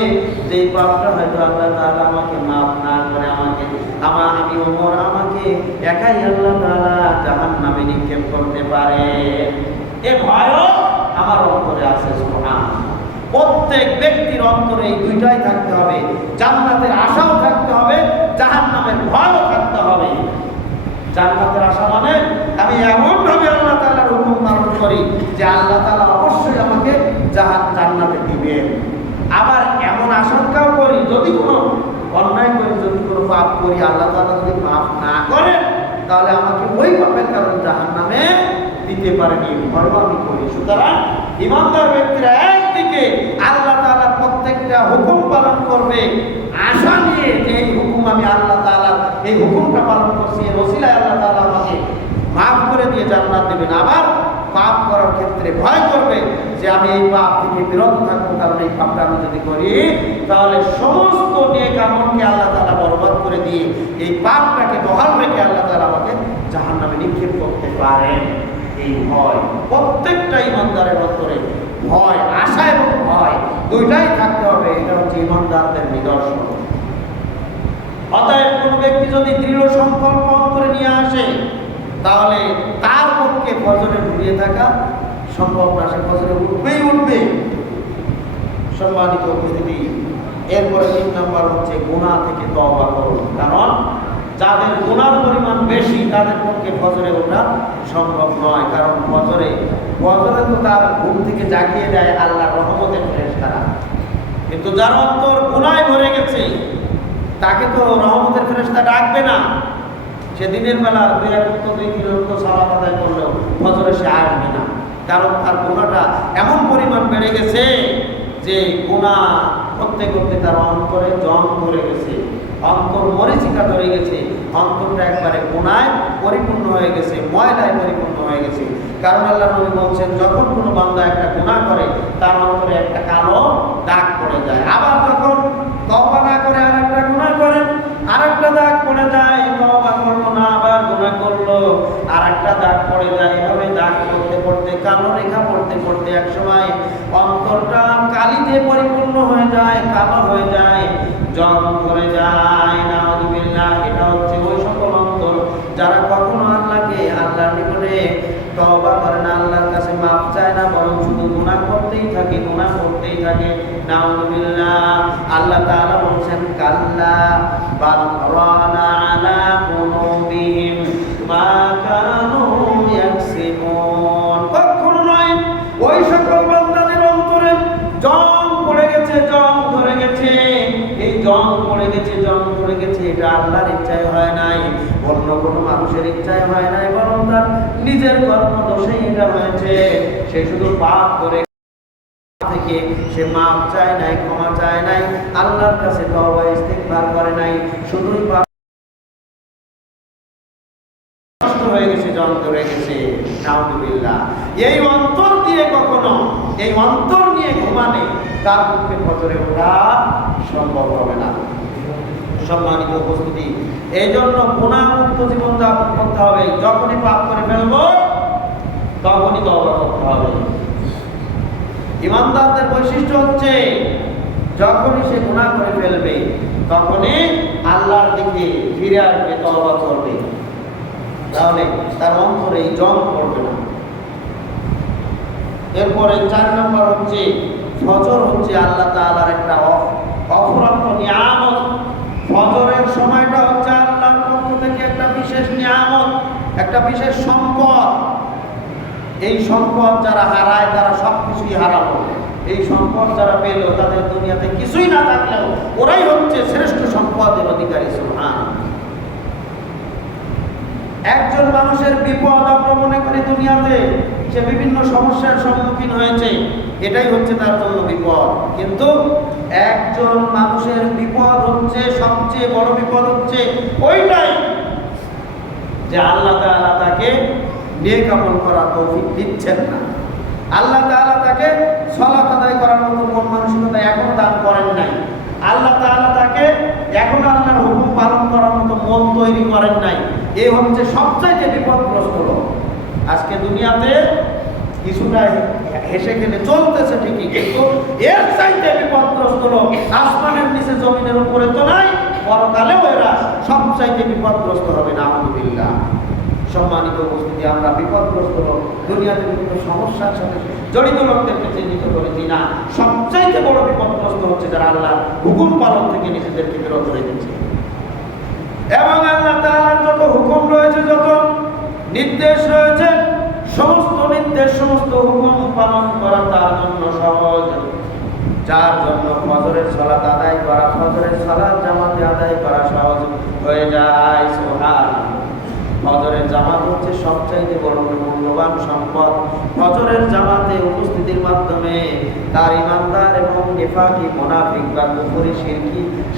যে পাপটা হয়তো আল্লাহ তাআলা আমাকে মাফ না করে, আমি ওমর, আমাকে একাই আল্লাহ তাআলা জাহান্নামে নিক্ষেপ করতে পারে। এ ভয়ও আমার অন্তরে আছে। সুবহানাল্লাহ। প্রত্যেক ব্যক্তির অন্তরে এই দুইটাই থাকতে হবে, জান্নাতের আশাও থাকতে হবে, জাহান্নামের ভয়ও থাকতে হবে। জান্নাতের আশা মানে আমি এমন ভাবে আল্লাহ তাআলার হুকুম পালন করি যে আল্লাহ তাআলা অবশ্যই আমাকে জান্নাতে দিবেন। আবার এমন আশঙ্কাও করি যদি কোনো অন্যায় করি, যদি কোনো পাপ করি, আল্লাহ তাআলা যদি মাফ না করেন তাহলে আমাকে ওই পাপের কারণে জাহান্নামে দিতে পারেন, এই ভয় আমি করি। সুতরাং ইমানদার ব্যক্তিরা একদিকে আল্লাহ তাআলা প্রত্যেকটা হুকুম পালন করবে আশা নিয়ে যে এই হুকুম আমি আল্লাহ তাআলার এই হুকুমটা পালন করছি, এর ওসিলায় আল্লাহ তাআলা আমাকে মাফ করে দিয়ে জান্নাত দেবেন। আবার পাপ করার ক্ষেত্রে ভয় করবে যে আমি এই পাপ থেকে বিরত থাকবো, কারণ এই পাপটা আমি যদি করি তাহলে সমস্ত নেক আমলকে আল্লাহ তাআলা বরবাদ করে দিয়ে এই পাপটাকে বহাল রেখে আল্লাহ তাআলা আমাকে জাহান্নামে নিক্ষেপ করতে পারেন। এই ভয় প্রত্যেকটা ইমানদারের অন্তরে ভয়, আশা এবং ভয় দুইটাই থাকতে হবে। এটা হচ্ছে ইমানদারদের নিদর্শন। অতএব কোনো ব্যক্তি যদি দৃঢ় সংকল্প অন্তরে নিয়ে আসে তাহলে তার পক্ষে ফজরে ডুবিয়ে থাকা সম্ভব না, সে ফজরে উঠবেই উঠবে। সম্মানিত উপস্থিতি, এরপরে ৩ নম্বর হচ্ছে গুনাহ থেকে তওবা করুন। কারণ যাদের গুনার পরিমাণ বেশি তাদের পক্ষে ফজরে ওঠা সম্ভব নয়। কারণ ফজরে তো তার ঘুম থেকে জাগিয়ে দেয় আল্লাহর রহমতের ফেরেশতারা, কিন্তু যার অন্তর গুনায় ভরে গেছে তাকে তো রহমতের ফেরেশতা ডাকবে না। সে দিনের বেলা 2-3 রক্ত সালাত আদায় করলেও ফজরে সে আসবে না, কারণ তার গুনাহটা এমন পরিমাণ বেড়ে গেছে যে গুনাহ করতে করতে তার অন্তরে জং ধরে গেছে, অন্তর মরিচিকা ধরে গেছে, অন্তরটা একবারে গুনায় পরিপূর্ণ হয়ে গেছে, ময়লায় পরিপূর্ণ হয়ে গেছে। কারণ আল্লাহ নবী বলছেন যখন কোনো বান্দা একটা গুনাহ করে তার অন্তরে একটা কালো দাগ পড়ে যায়। আবার যখন তওবা না করে আরেকটা গুনাহ করে আরেকটা দাগ পড়ে যায়, তওবা করলো না আবার গুনাহ করলো আরেকটা দাগ পড়ে যায়। এভাবে দাগ পড়তে পড়তে কালো রেখা পড়তে পড়তে একসময় অন্তরটা কালি দিয়ে পরিপূর্ণ হয়ে যায়, কালো হয়ে যায়, জং ধরে যায়। নাউযুবিল্লাহ। এটা হচ্ছে ওই সকল অন্তর যারা কখনো আল্লাহকে আল্লাহর নিকটে তওবা করে না, আল্লাহর কাছে মাফ চায় না, বরং শুধু গুনাহ করতেই থাকে, গুনাহ করতেই থাকে। নাউযুবিল্লাহ। আল্লাহ তাআলা বলেন কাল্লা বাল রানা আলা কুলুবিহিম মা কানু ইয়াকসিবুন। কখনো নয়, ওই সকল বান্দাদের অন্তরে জং পড়ে গেছে, জং ধরে গেছে। এই জং পড়ে গেছে, জং ধরে গেছে, এটা আল্লাহর ইচ্ছায় হয় নাই, অন্য কোনো মানুষের ইচ্ছায় হয় নাই, বরং তার নিজের কর্মদোষেই এটা হয়েছে। সে শুধু পাপ করে থেকে সে মাফ চায় নাই, ক্ষমা চায় নাই, আল্লাহর কাছে তওবা ইস্তিগফার করে নাই, শুধুই পাপ নষ্ট হয়ে গেছে, জং ধরে গেছে। নাউযুবিল্লাহ। এই অন্তর দিয়ে কখনো এই অন্তর নিয়ে ঘুমানে তার পক্ষে ফজরে ওঠা সম্ভব হবে না। সম্মানিত উপস্থিতি, এই জন্য গুনাহমুক্ত জীবন যাপন করতে হবে। যখনই পাপ করে ফেলবো তখনই তওবা করতে হবে। ইমানদারদের বৈশিষ্ট্য হচ্ছে যখনই সে গুনাহ করে ফেলবে তখনই আল্লাহর দিকে ফিরে আসবে, তওবা করবে, তাহলে তার অন্তরে এই জং পড়বে না। এরপরে 4 নম্বর হচ্ছে ফজর হচ্ছে আল্লাহ তাআলার একটা অফুরন্ত নিয়ামত। ফজরের সময়টা হচ্ছে আল্লাহর পক্ষ থেকে একটা বিশেষ নিয়ামত, একটা বিশেষ সম্পদ। এই সম্পদ যারা হারায় তারা সবকিছুই হারালো। এই সম্পদ যারা পেল তাদের দুনিয়াতে কিছুই না থাকলেও ওরাই হচ্ছে শ্রেষ্ঠ সম্পদের অধিকারী। সুবহানাল্লাহ। একজন মানুষের বিপদ আমরা মনে করি দুনিয়াতে সে বিভিন্ন সমস্যার সম্মুখীন হয়েছে, এটাই হচ্ছে তার জন্য বিপদ। কিন্তু একজন মানুষের বিপদ হচ্ছে, সবচেয়ে বড় বিপদ হচ্ছে ওইটাই যে আল্লাহ তাআলা তাকে নেক আমল করার তৌফিক দিচ্ছেন না। আল্লাহ তাআলা তাকে সালাত আদায় করার মতো মন মানসিকতা এখনো দান করেন নাই। আল্লাহ তাআলা তাকে এখনো আল্লাহর হুকুম পালন করার মতো মন তৈরি করেন নাই। এই হচ্ছে সবচেয়ে বিপদগ্রস্ত লোক। আজকে দুনিয়াতে কিছুটা হেসে খেলে চলতেছে ঠিকই, কিন্তু এর চাইতে বিপদগ্রস্ত লোক আসমানের নিচে জমিনের উপরে তো নাই, পরকালেও এরা সবচাইতে বিপদগ্রস্ত হবে। নাউযুবিল্লাহ। সম্মানিত উপস্থিতি, আমরা বিপদগ্রস্ত লোক দুনিয়াতে বিভিন্ন সমস্যার সাথে জড়িত লোকদেরকে চিহ্নিত করেছি না। সবচাইতে বড় বিপদগ্রস্ত হচ্ছে যারা আল্লাহর হুকুম পালন থেকে নিজেদেরকে বিরত রেখেছে। এবং আল্লাহ তাআলার যত হুকুম রয়েছে, যত নির্দেশ রয়েছে, সমস্ত নির্দেশ, সমস্ত হুকুম পালন করা তার জন্য সহজ। যার জন্য ফজরের সালাত আদায় করা, ফজরের সালাত জামাতে আদায় করা সহজ হয়ে যায়। সুবহানাল্লাহ। ফজরের জামাত হচ্ছে সবচাইতে বড় মূল্যবান সম্পদ। ফজরের জামাতে উপস্থিতির মাধ্যমে তার ইমানদার এবং নেফাকি, মুনাফিক বা কুফরি,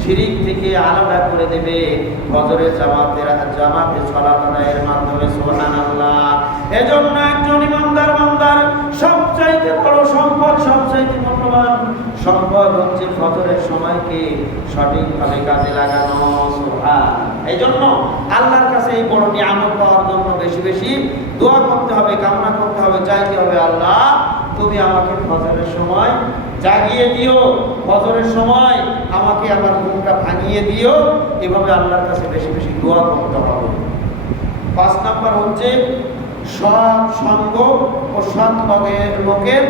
শিরিক থেকে আলাদা করে দেবে ফজরের জামাতে সালাত আদায়ের মাধ্যমে। সুবহানাল্লাহ। এজন্য একজন ইমানদার বান্দার সবচাইতে বড় সম্পদ, সবচাইতে মূল্যবান সম্পদ হচ্ছে ফজরের সময়কে সঠিকভাবে কাজে লাগানো। সুবহানাল্লাহ। এই জন্য আল্লাহর কাছে এই বড় নিয়ামত পাওয়ার জন্য বেশি বেশি দোয়া করতে হবে, কামনা করতে হবে, চাইতে হবে, আল্লাহ তুমি আমাকে ফজরের সময় জাগিয়ে দিও, ফজরের সময় আমাকে আমার ঘুমটা ভাঙিয়ে দিও। এভাবে আল্লাহর কাছে বেশি বেশি দোয়া করতে হবে। 5 নাম্বার হচ্ছে সৎ সঙ্গ ও সৎ লোকের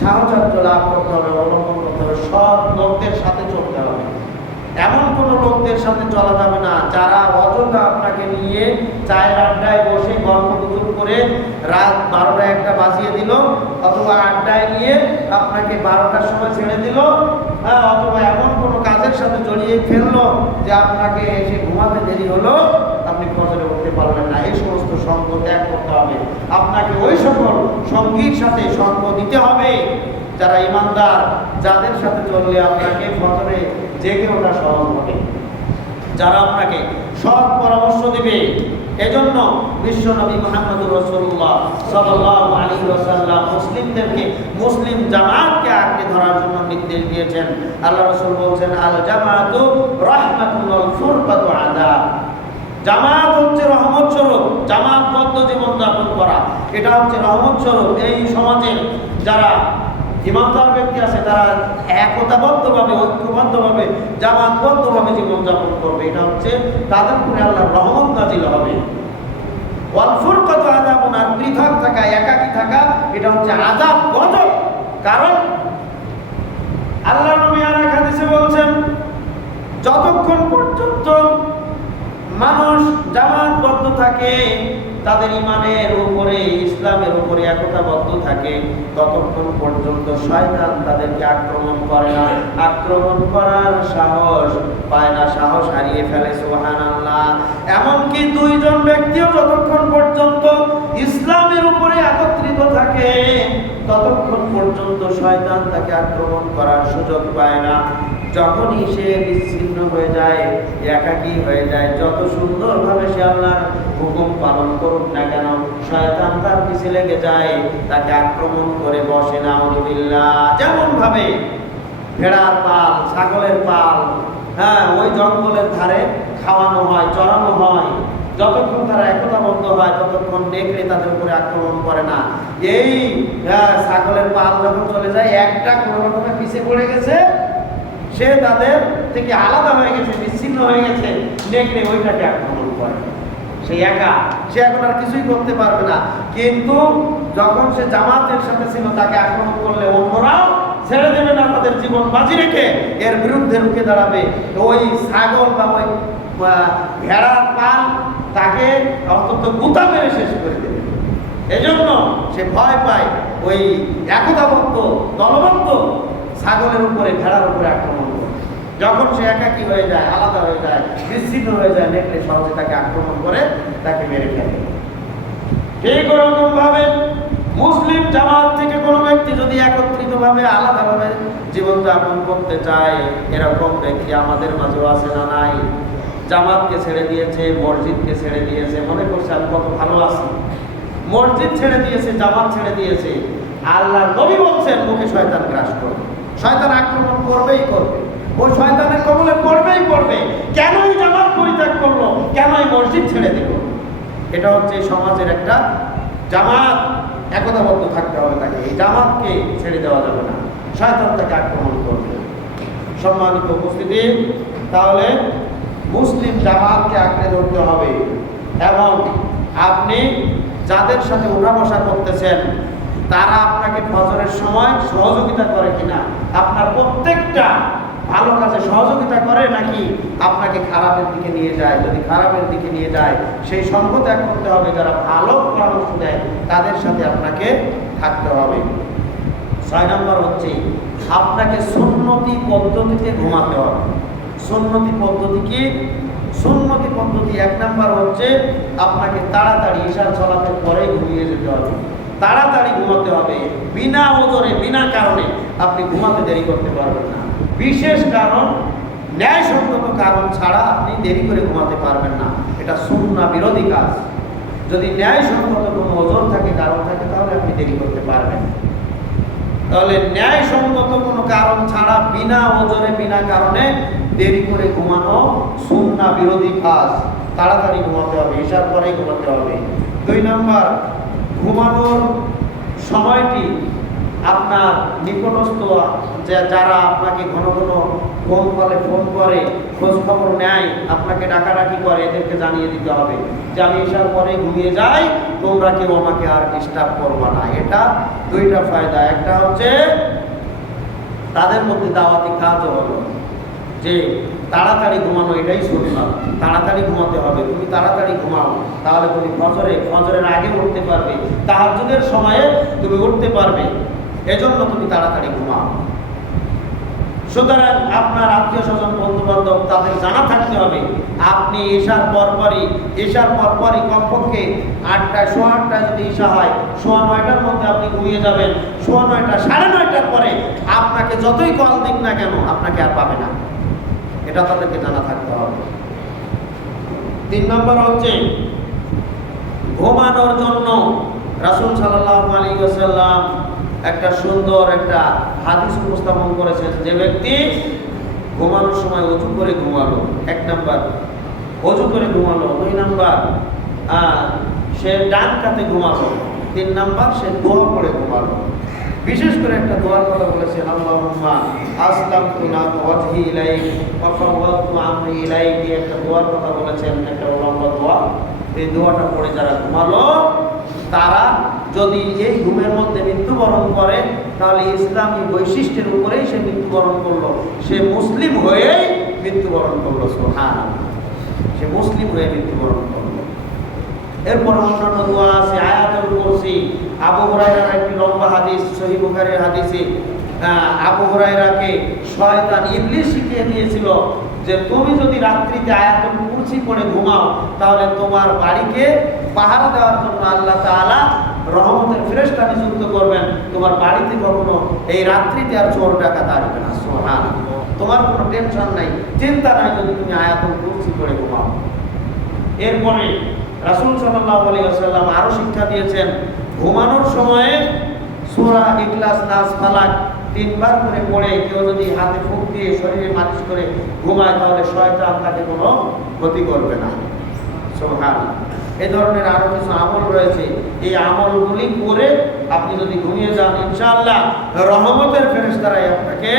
সাহচর্য লাভ করতে হবে, অবলম্বন করতে হবে। সৎ লোকদের সাথে চলতে হবে। এমন কোনো লোকদের সাথে চলা যাবে না যারা অযথা আপনাকে নিয়ে চায়ের আড্ডায় বসে গল্প গুজব করে রাত 12টা-1টা বাজিয়ে দিল, অথবা আড্ডায় নিয়ে আপনাকে 12টার সময় ছেড়ে দিল, অথবা এমন কোনো কাজের সাথে জড়িয়ে ফেললো যে আপনাকে এসে ঘুমাতে দেরি হলো, আপনি ফজরে উঠতে পারলেন না। এই সমস্ত সঙ্গ ত্যাগ করতে হবে। আপনাকে ওই সকল সঙ্গীর সাথে সঙ্গ দিতে হবে যারা ইমানদার, যাদের সাথে চললে আপনাকে ফজরে জেগে ওঠা সহজ হবে, যারা আপনাকে সৎ পরামর্শ দিবে। এজন্য বিশ্বনবী মুহাম্মদুর রাসূলুল্লাহ সাল্লাল্লাহু আলাইহি ওয়াসাল্লাম মুসলিমদেরকে, মুসলিম জামাতকে আঁকড়ে ধরার জন্য নির্দেশ দিয়েছেন। আল্লাহ রাসূল বলছেন, আল জামাতু রাহমাতুন ওয়াল ফুরকাতু আযাব। জামাত হচ্ছে রহমত স্বরূপ। জামাতবদ্ধ জীবন যাপন করা এটা হচ্ছে রহমত স্বরূপ। এই সমাজের যারা ইমানদার ব্যক্তি আছে তারা একতাবদ্ধভাবে, ঐক্যবদ্ধভাবে, জামাতবদ্ধভাবে জীবনযাপন করবে। এটা হচ্ছে তাদের উপরে আল্লাহর রহমত নাজিল হবে। ওয়াল ফুরকাতু আযাবুন, আর পৃথক থাকা, একাকী থাকা এটা হচ্ছে আযাব, গজব। কারণ আল্লাহ নবী আর এক হাদিসে বলছেন, যতক্ষণ পর্যন্ত মানুষ জামাতবদ্ধ থাকে, তাদের ইমানের উপরে, ইসলামের উপরে একতাবদ্ধ থাকে, ততক্ষণ পর্যন্ত শয়তান তাদেরকে আক্রমণ করে না, আক্রমণ করার সাহস পায় না, সাহস হারিয়ে ফেলে। সুবহানাল্লাহ। এমনকি দুইজন ব্যক্তিও যতক্ষণ পর্যন্ত ইসলামের উপরে একত্রিত থাকে, ততক্ষণ পর্যন্ত শয়তান তাকে আক্রমণ করার সুযোগ পায় না। যখনই সে বিচ্ছিন্ন হয়ে যায়, একাকী হয়ে যায়, যত সুন্দরভাবে সে আল্লাহর হুকুম পালন করুক না কেন, শয়তান তার পিছে লেগে যায়, তাকে আক্রমণ করে বসে। নাউযুবিল্লাহ। যেমন ভাবে ভেড়ার পাল, ছাগলের পাল, ওই জঙ্গলের ধারে খাওয়ানো হয়, চড়ানো হয়, যতক্ষণ তারা একতাবদ্ধ হয় ততক্ষণ নেকড়ে তাদের উপরে আক্রমণ করে না। এই ছাগলের পাল যখন চলে যায়, একটা কোনো রকমে পিছে পড়ে গেছে, সে তাদের থেকে আলাদা হয়ে গেছে, বিচ্ছিন্ন হয়ে গেছে, নেকড়ে ওইটাকে আক্রমণ করে। সে একা, সে এখন আর কিছুই করতে পারবে না। কিন্তু যখন সে জামাতের সাথে ছিল, তাকে আক্রমণ করলে অন্যরাও ছেড়ে দেবে না, তাদের জীবন বাজি রেখে এর বিরুদ্ধে রুখে দাঁড়াবে। ওই ছাগল বা ওই ভেড়ার পাল তাকে অন্তত গুতা মেরে শেষ করে দেবে। এজন্য সে ভয় পায় ওই একতাবদ্ধ, দলবদ্ধ ছাগলের উপরে, ভেড়ার উপরে আক্রমণ করে। যখন সে একাকী হয়ে যায়, আলাদা হয়ে যায়, বিচ্ছিন্ন হয়ে যায়, নেকড়ে সহজে তাকে আক্রমণ করে, তাকে মেরে ফেলে। ঠিক ওরকম ভাবে মুসলিম জামাত থেকে কোনো ব্যক্তি যদি একত্রিতভাবে, আলাদাভাবে জীবনযাপন করতে চায়, এরকম ব্যক্তি আমাদের মাঝেও আছে না নাই? জামাতকে ছেড়ে দিয়েছে, মসজিদকে ছেড়ে দিয়েছে, মনে করছে আমি কত ভালো আছি। মসজিদ ছেড়ে দিয়েছে, জামাত ছেড়ে দিয়েছে। আল্লাহর নবী বলছেন, মুখে শয়তান গ্রাস করবে, শয়তান আক্রমণ করবেই করবে, ওই শয়তানের কবলে পড়বেই পড়বে। কেনই জামাত পরিত্যাগ করলো, কেনই মসজিদ ছেড়ে দিল? এটা হচ্ছে সমাজের একটা জামাত, একতাবদ্ধ থাকতে হবে তাকে। এই জামাতকে ছেড়ে দেওয়া যাবে না, শয়তান তাকে আক্রমণ করবে। সম্মানিত উপস্থিতি, তাহলে মুসলিম জামাতকে আঁকড়ে ধরতে হবে। এবং আপনি যাদের সাথে উঠা বসা করতেছেন, তারা আপনাকে ফজরের সময় সহযোগিতা করে কিনা, আপনার প্রত্যেকটা ভালো কাজে সহযোগিতা করে নাকি আপনাকে খারাপের দিকে নিয়ে যায়। যদি খারাপের দিকে নিয়ে যায় সেই সঙ্গ ত্যাগ করতে হবে। যারা ভালো পরামর্শ দেয় তাদের সাথে আপনাকে থাকতে হবে। 6 নম্বর হচ্ছে আপনাকে সুন্নতি পদ্ধতিতে ঘুমাতে হবে। সুন্নতি পদ্ধতি কি? সুন্নতি পদ্ধতি 1 নম্বর হচ্ছে আপনাকে তাড়াতাড়ি ইশার সালাতের পরে ঘুমিয়ে যেতে হবে। তাড়াতাড়ি ঘুমাতে হবে, বিনা ওজরে বিনা কারণে আপনি ঘুমাতে দেরি করতে পারবেন না। বিশেষ কারণ, ন্যায়সঙ্গত কারণ ছাড়া আপনি দেরি করে ঘুমাতে পারবেন না। এটা সুন্নাহ বিরোধী কাজ। যদি ন্যায়সঙ্গত কোনো ওজর থাকে, কারণ থাকে, তাহলে আপনি দেরি করতে পারবেন। তাহলে ন্যায়সঙ্গত কোনো কারণ ছাড়া বিনা ওজরে বিনা কারণে দেরি করে ঘুমানো সুন্নাহ বিরোধী কাজ। তাড়াতাড়ি ঘুমাতে হবে, ইশার পরেই ঘুমাতে হবে। 2 নম্বর, ঘুমানোর সময়টি আপনার নিকটস্থ যারা আপনাকে ঘন ঘন ফোন করে খোঁজ খবর নেয়, আপনাকে ডাকাডাকি করে, এদেরকে জানিয়ে দিতে হবে যে আমি এসার পরে ঘুমিয়ে যাই, তোমরা কেউ আমাকে আর ডিস্টার্ব করবা না। এটা 2টা ফায়দা। একটা হচ্ছে তাদের মধ্যে দাওয়াতি কাজও হলো যে তাড়াতাড়ি ঘুমানো, এটাই সুন্নাত। তাড়াতাড়ি ঘুমাতে হবে। তুমি তাড়াতাড়ি ঘুমাও, তাহলে তুমি ফজরের আগে উঠতে পারবে, তাহাজ্জুদের সময়ে তুমি উঠতে পারবে। এজন্য তুমি তাড়াতাড়ি ঘুমাও। সুতরাং আপনার আত্মীয় স্বজন বন্ধু বান্ধব তাদের জানা থাকতে হবে আপনি ঈশার পরপরই কমপক্ষে 8টায়, 8:30টায় যদি ঈশা হয়, 9:30টার মধ্যে আপনি ঘুমিয়ে যাবেন। 9:30, 9:30টার পরে আপনাকে যতই কল দিক না কেন, আপনাকে আর পাবে না। এটা তাদেরকে জানা থাকতে হবে। 3 নম্বর হচ্ছে ঘুমানোর জন্য রাসূল সাল্লাল্লাহু আলাইহি ওয়াসাল্লাম একটা সুন্দর একটা হাদিস উপস্থাপন করেছেন। যে ব্যক্তি ঘুমানোর সময় ওযু করে ঘুমালো, 1 নাম্বার ওযু করে ঘুমালো, 2 নাম্বার সে ডান কাতে ঘুমালো, 3 নাম্বার সে দোয়া পড়ে ঘুমালো। বিশেষ করে একটা দোয়ার কথা বলেছেন, আল্লাহুম্মা আসলামতু ওয়াজহি ইলাইক ওয়া ফাওয়াদতু আমরি ইলাইক। একটা দোয়ার কথা বলেছেন, একটা লম্বা দোয়া। এই দোয়াটা পড়ে যারা ঘুমালো, তারা যদি এই ঘুমের মধ্যে মৃত্যুবরণ করে, তাহলে ইসলামী বৈশিষ্ট্যের উপরেই সে মৃত্যুবরণ করলো। সে মুসলিম হয়েই মৃত্যুবরণ করলো। সুবহানাল্লাহ, সে মুসলিম হয়ে মৃত্যুবরণ করলো। এরপর অন্যান্য দোয়া আছে, আয়াতুল কুরসি। আবু হুরায়রার একটি লম্বা হাদিস, সহিহ বুখারীর হাদিসে আবু হুরায়রাকে শয়তান ইবলিস শিখিয়ে দিয়েছিল যে তুমি যদি রাত্রিতে আয়াতুল কুরসি পড়ে ঘুমাও, তাহলে তোমার বাড়িকে পাহারা দেওয়ার জন্য আল্লাহ তাআলা রহমতের ফেরেশতা নিযুক্ত করবেন। তোমার বাড়িতে কখনো এই রাত্রিতে আর চোর ডাকাত আসবে না। সুবহানাল্লাহ, তোমার কোনো টেনশন নাই, চিন্তা নাই, যদি তুমি আয়াতুল কুরসি পড়ে ঘুমাও। এরপরে রাসূল সাল্লাল্লাহু আলাইহি ওয়াসাল্লাম আরো শিক্ষা দিয়েছেন, ঘুমানোর সময়ে সূরা ইখলাস, নাস, ফালাক 3 বার করে পড়ে কেউ যদি হাতে ফুঁক দিয়ে শরীরে মালিশ করে ঘুমায়, তাহলে শয়তান তাকে কোনো ক্ষতি করবে না। সুবহানাল্লাহ। এই ধরনের আরো কিছু আমল রয়েছে। এই আমলগুলি করে আপনি যদি ঘুমিয়ে যান, ইনশাআল্লাহ রহমতের ফেরেশতারাই আপনাকে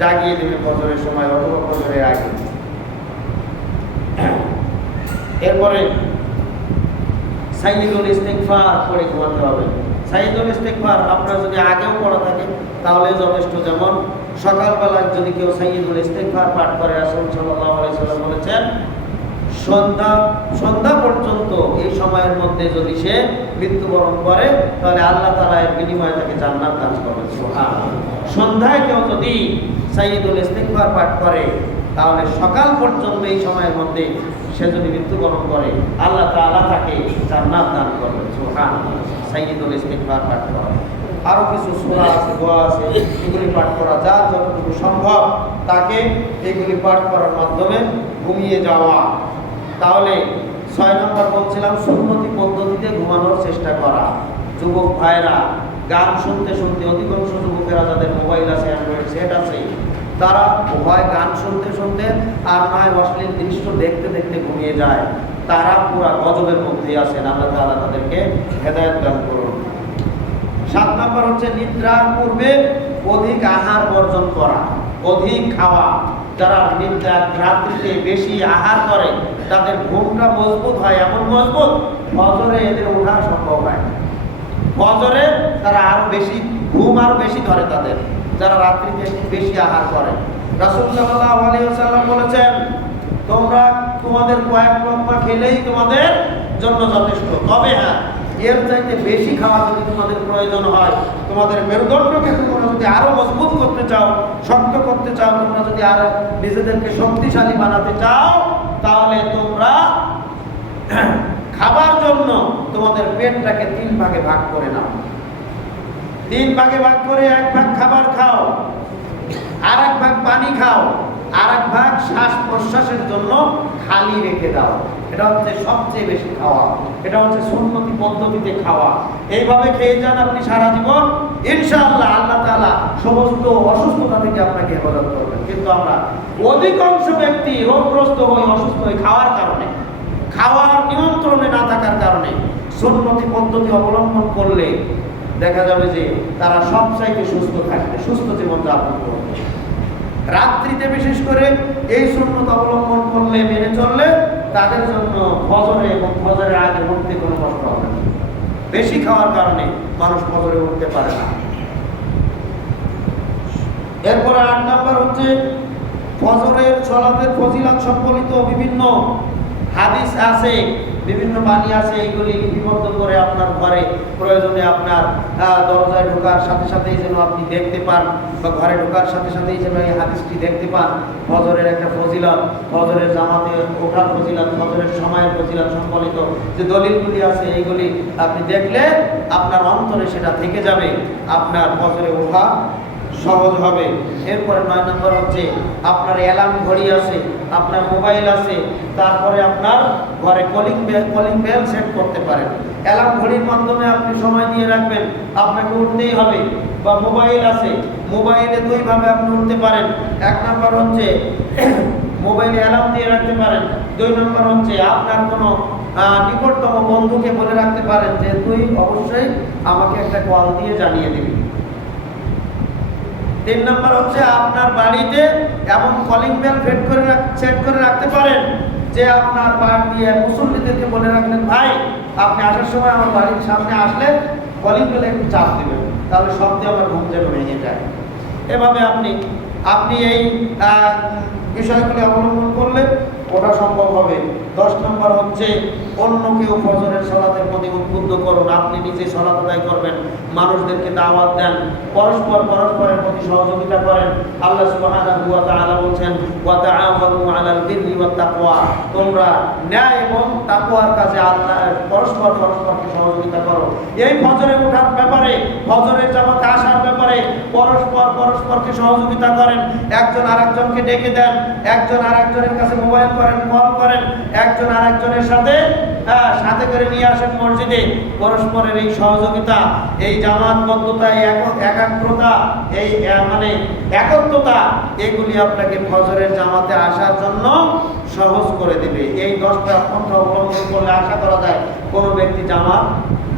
জাগিয়ে দেবে ফজরের সময় অথবা ফজরের আগে। এরপরে সাইয়্যিদুল ইস্তিগফার পড়ে ঘুমাতে হবে। সাইয়্যিদুল ইস্তিগফার আপনার যদি আগেও পড়া থাকে তাহলে যথেষ্ট। যেমন সকালবেলা যদি কেউ সাইয়্যিদুল ইস্তিগফার পাঠ করে, রাসূল সাল্লাল্লাহু আলাইহি ওয়াসাল্লাম বলেছেন সন্ধ্যা পর্যন্ত এই সময়ের মধ্যে যদি সে মৃত্যুবরণ করে, তাহলে আল্লাহ তাআলা এর বিনিময়ে তাকে জান্নাত দান করবেন। সুবহানাল্লাহ। সন্ধ্যায় কেউ যদি সাইয়্যিদুল ইস্তিগফার পাঠ করে, তাহলে সকাল পর্যন্ত এই সময়ের মধ্যে সে যদি মৃত্যুবরণ করে, আল্লাহ তাআলা তাকে জান্নাত দান করবেন। সুবহানাল্লাহ। সাইয়্যিদুল ইস্তিগফার পাঠ করা। আরো কিছু সূরা আছে, দোয়া আছে, এগুলি পাঠ করা, যার যতটুকু সম্ভব তাকে এগুলি পাঠ করার মাধ্যমে ঘুমিয়ে যাওয়া। তাহলে 6 নম্বর বলছিলাম, সুন্নতি পদ্ধতিতে ঘুমানোর চেষ্টা করা। যুবক ভাইরা গান শুনতে শুনতে, অধিকাংশ যুবকেরা যাদের মোবাইল আছে, অ্যান্ড্রয়েড সেট আছে, তারা হয় গান শুনতে শুনতে আর নয় অশ্লীল দৃশ্য দেখতে দেখতে ঘুমিয়ে যায়। তারা পুরা গজবের মধ্যেই আছেন। আল্লাহ তাআলা তাদেরকে হেদায়েত দান করুন। 7 নম্বর হচ্ছে নিদ্রার পূর্বে অধিক আহার বর্জন করা, অধিক খাওয়া। যারা রাত্রিতে বেশি আহার করে তাদের ঘুমটা মজবুত হয়, এমন মজবুত ফজরে এদের ওঠা সম্ভব হয়। ফজরে তারা আরো বেশি ঘুম আরো বেশি ধরে তাদের। যারা রাত্রিতে একটু বেশি আহার করে। রাসূল সাল্লাল্লাহু আলাইহি ওয়াসাল্লাম বলেছেন, তোমরা তোমাদের কয়েক লোকমা খেলেই তোমাদের জন্য যথেষ্ট। তবে হ্যাঁ, এর চাইতে বেশি খাওয়া যদি তোমাদের প্রয়োজন হয়, তোমাদের মেরুদণ্ডকে তোমরা যদি আরো মজবুত করতে চাও, শক্ত করতে চাও, তোমরা যদি আরো নিজেদেরকে শক্তিশালী বানাতে চাও, তাহলে তোমরা খাবার জন্য তোমাদের পেটটাকে 3 ভাগে ভাগ করে নাও। 3 ভাগে ভাগ করে 1 ভাগ খাবার খাও, আর 1 ভাগ পানি খাও, আর 1 ভাগ শ্বাস প্রশ্বাসের জন্য খালি রেখে দাও। এটা হচ্ছে সবচেয়ে বেশি খাওয়া, এটা হচ্ছে সুন্নতি পদ্ধতিতে খাওয়া। এইভাবে খেয়ে যান আপনি সারা জীবন, ইনশাআল্লাহ আল্লাহ তাআলা সমস্ত অসুস্থতা থেকে আপনাকে হেফাজত করবেন। কিন্তু আমরা অধিকাংশ ব্যক্তি রোগগ্রস্ত হই, অসুস্থ হই খাওয়ার কারণে, খাওয়ার নিয়ন্ত্রণে না থাকার কারণে। সুন্নতি পদ্ধতি অবলম্বন করলে দেখা যাবে যে তারা সবচাইতে সুস্থ থাকবে, সুস্থ জীবন যাপন করবে। রাত্রিতে বিশেষ করে এই সুন্নত অবলম্বন করলে, মেনে চললে তাদের জন্য ফজরে এবং ফজরের আগে উঠতে কোনো কষ্ট হবে না। বেশি খাওয়ার কারণে মানুষ ফজরে উঠতে পারে না। এরপরে 8 নাম্বার হচ্ছে ফজরের সালাতের ফজিলত সম্বলিত বিভিন্ন হাদিস আছে, বিভিন্ন বাণী আছে। এইগুলি লিপিবদ্ধ করে আপনার ঘরে প্রয়োজনে আপনার দরজায় ঢোকার সাথে সাথেই যেন আপনি দেখতে পান, বা ঘরে ঢোকার সাথে সাথেই যেন এই হাদিসটি দেখতে পান। ফজরের একটা ফজিলত, ফজরের জামাতে ওঠার ফজিলত, ফজরের সময়ের ফজিলত সম্বলিত যে দলিলগুলি আছে, এইগুলি আপনি দেখলে আপনার অন্তরে সেটা থেকে যাবে, আপনার ফজরে ওঠা সহজ হবে। এরপরে 9 নম্বর হচ্ছে আপনার অ্যালার্ম ঘড়ি আছে, আপনার মোবাইল আছে, তারপরে আপনার ঘরে কলিং বেল সেট করতে পারেন। অ্যালার্ম ঘড়ির মাধ্যমে আপনি সময় দিয়ে রাখবেন, আপনাকে উঠতেই হবে। বা মোবাইল আছে, মোবাইলে 2 ভাবে আপনি উঠতে পারেন। 1 নম্বর হচ্ছে মোবাইলে অ্যালার্ম দিয়ে রাখতে পারেন। 2 নম্বর হচ্ছে আপনার কোনো নিকটতম বন্ধুকে বলে রাখতে পারেন যে তুই অবশ্যই আমাকে একটা কল দিয়ে জানিয়ে দিবি। 3 নম্বর হচ্ছে আপনার বাড়িতে এমন কলিং বেল সেট করে রাখতে পারেন যে আপনার বাড়ি দিয়ে মুসল্লিদেরকে বলে রাখলেন, ভাই আপনি আসার সময় আমার বাড়ির সামনে আসলে কলিং বেলে একটু চাপ দিবেন, তাহলে শব্দে আমার ঘুম যেন ভেঙে যায়। এভাবে আপনি এই বিষয়গুলি অবলম্বন করলে ওটা সম্ভব হবে। 10 নম্বর হচ্ছে অন্যকেও ফজরের সালাতের প্রতি উদ্বুদ্ধ করুন। আপনি নিজে সালাত আদায় করবেন, মানুষদেরকে দাওয়াত দেন, পরস্পরের প্রতি সহযোগিতা করেন। আল্লাহ সুবহানাহু ওয়া তাআলা বলেন, ওয়া তাআওয়ানু আলাল বিররি ওয়াত তাকওয়া, তোমরা ন্যায় এবং তাকওয়ার কাজে আল্লাহ পরস্পরকে সহযোগিতা করো। এই ফজরে ওঠার ব্যাপারে, ফজরের জামাতে আসার ব্যাপারে পরস্পরকে সহযোগিতা করেন। একজন আরেকজনকে ডেকে দেন, একজন আরেকজনের কাছে মোবাইল করেন, কল করেন, একজন আরেকজনের সাথে করে নিয়ে আসেন মসজিদে। পরস্পরের এই সহযোগিতা, এই জামাতবদ্ধতা, এই একাগ্রতা, এই মানে একত্রতা, এগুলি আপনাকে ফজরের জামাতে আসার জন্য সহজ করে দেবে। এই 10টা পন্থা অবলম্বন করলে আশা করা যায় কোনো ব্যক্তি জামাত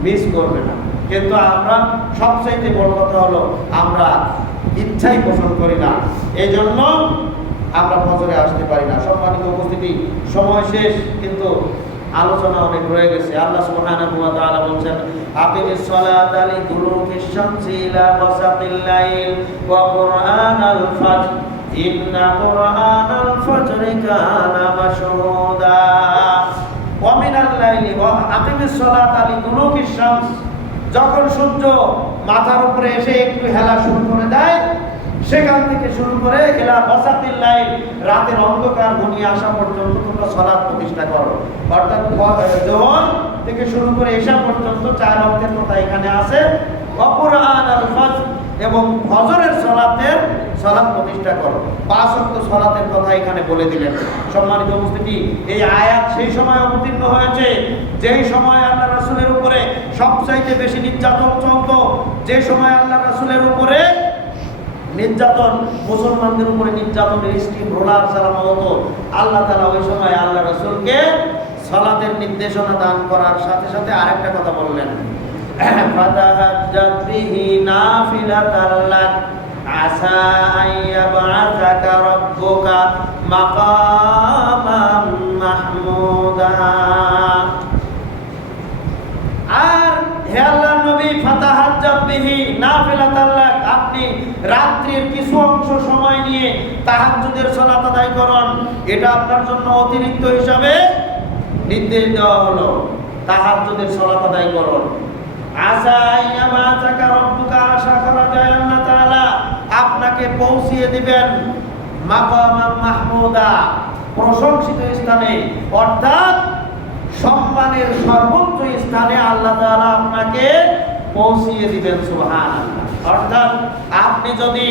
মিস করবে না। কিন্তু আমরা সবচাইতে বড় কথা হলো আমরা ইচ্ছাই পোষণ করি না, এই জন্য আমরা ফজরে আসতে পারি না। সম্মানিত উপস্থিতি, সময় শেষ, কিন্তু আলোচনা অনেক রয়ে গেছে। আল্লাহ সুবহানাহু ওয়া তাআলা বলেন, আকিমিস সালাতা লিদুলুকিশ শামসি ইলা গাসাকিল লাইল ওয়া কুরআনাল ফাজর ইন্না কুরআনাল ফাজরি কানা মাশহুদা ওয়া মিনাল লাইলি ওয়া আকিমিস সালাতা লিদুলুকিশ শামস। যখন সূর্য মাথার উপরে এসে একটু হেলা শুরু করে দেয়, সেখান থেকে শুরু করে ইলা গাসাকিল লাইল, রাতের অন্ধকার ঘনিয়ে আসা পর্যন্ত তোমরা সালাত প্রতিষ্ঠা করো। অর্থাৎ যোহর থেকে শুরু করে এশা পর্যন্ত 4 ওয়াক্তের কথা এখানে আছে। ওয়া কুরআনাল ফাজর, এবং ফজরের সালাত প্রতিষ্ঠা করো। 5 ওয়াক্ত সালাতের কথা এখানে বলে দিলেন। সম্মানিত উপস্থিতি, এই আয়াত সেই সময় অবতীর্ণ হয়েছে যেই সময় আল্লাহ রাসূলের উপরে সবচাইতে বেশি নির্যাতন চলত, যে সময় আল্লাহ রাসূলের উপরে নির্যাতন, মুসলমানদের উপরে নির্যাতনের স্টিম রোলার চালানো হতো। আল্লাহ তাআলা ওই সময় আল্লাহ রাসূলকে সালাতের নির্দেশনা দান করার সাথে সাথে আরেকটা কথা বললেন, ফাতাহাজ্জাত বিহি নাফিলাতাল লাক আসা আইয়াবআসাকা রাব্বুকা মাকামাম মাহমুদা। আর হে আল্লাহর নবী, ফাতাহাজ্জাত বিহি নাফিলাতাল লাক, আপনি রাত্রির কিছু অংশ সময় নিয়ে তাহাজ্জুদের সালাত আদায় করুন, এটা আপনার জন্য অতিরিক্ত হিসাবে নির্দেশ দেওয়া হলো। তাহাজ্জুদের সালাত আদায় করুন। আসা ইয়াবাতাকা রব্বুকা, আশা করা যায় আল্লাহ তাআলা আপনাকে পৌঁছিয়ে দিবেন মাকামাম মাহমুদা, প্রশংসিত স্থানে, অর্থাৎ সম্মানের সর্বোচ্চ স্থানে আল্লাহ তাআলা আপনাকে পৌঁছিয়ে দিবেন। সুবহানাল্লাহ। অর্থাৎ আপনি যদি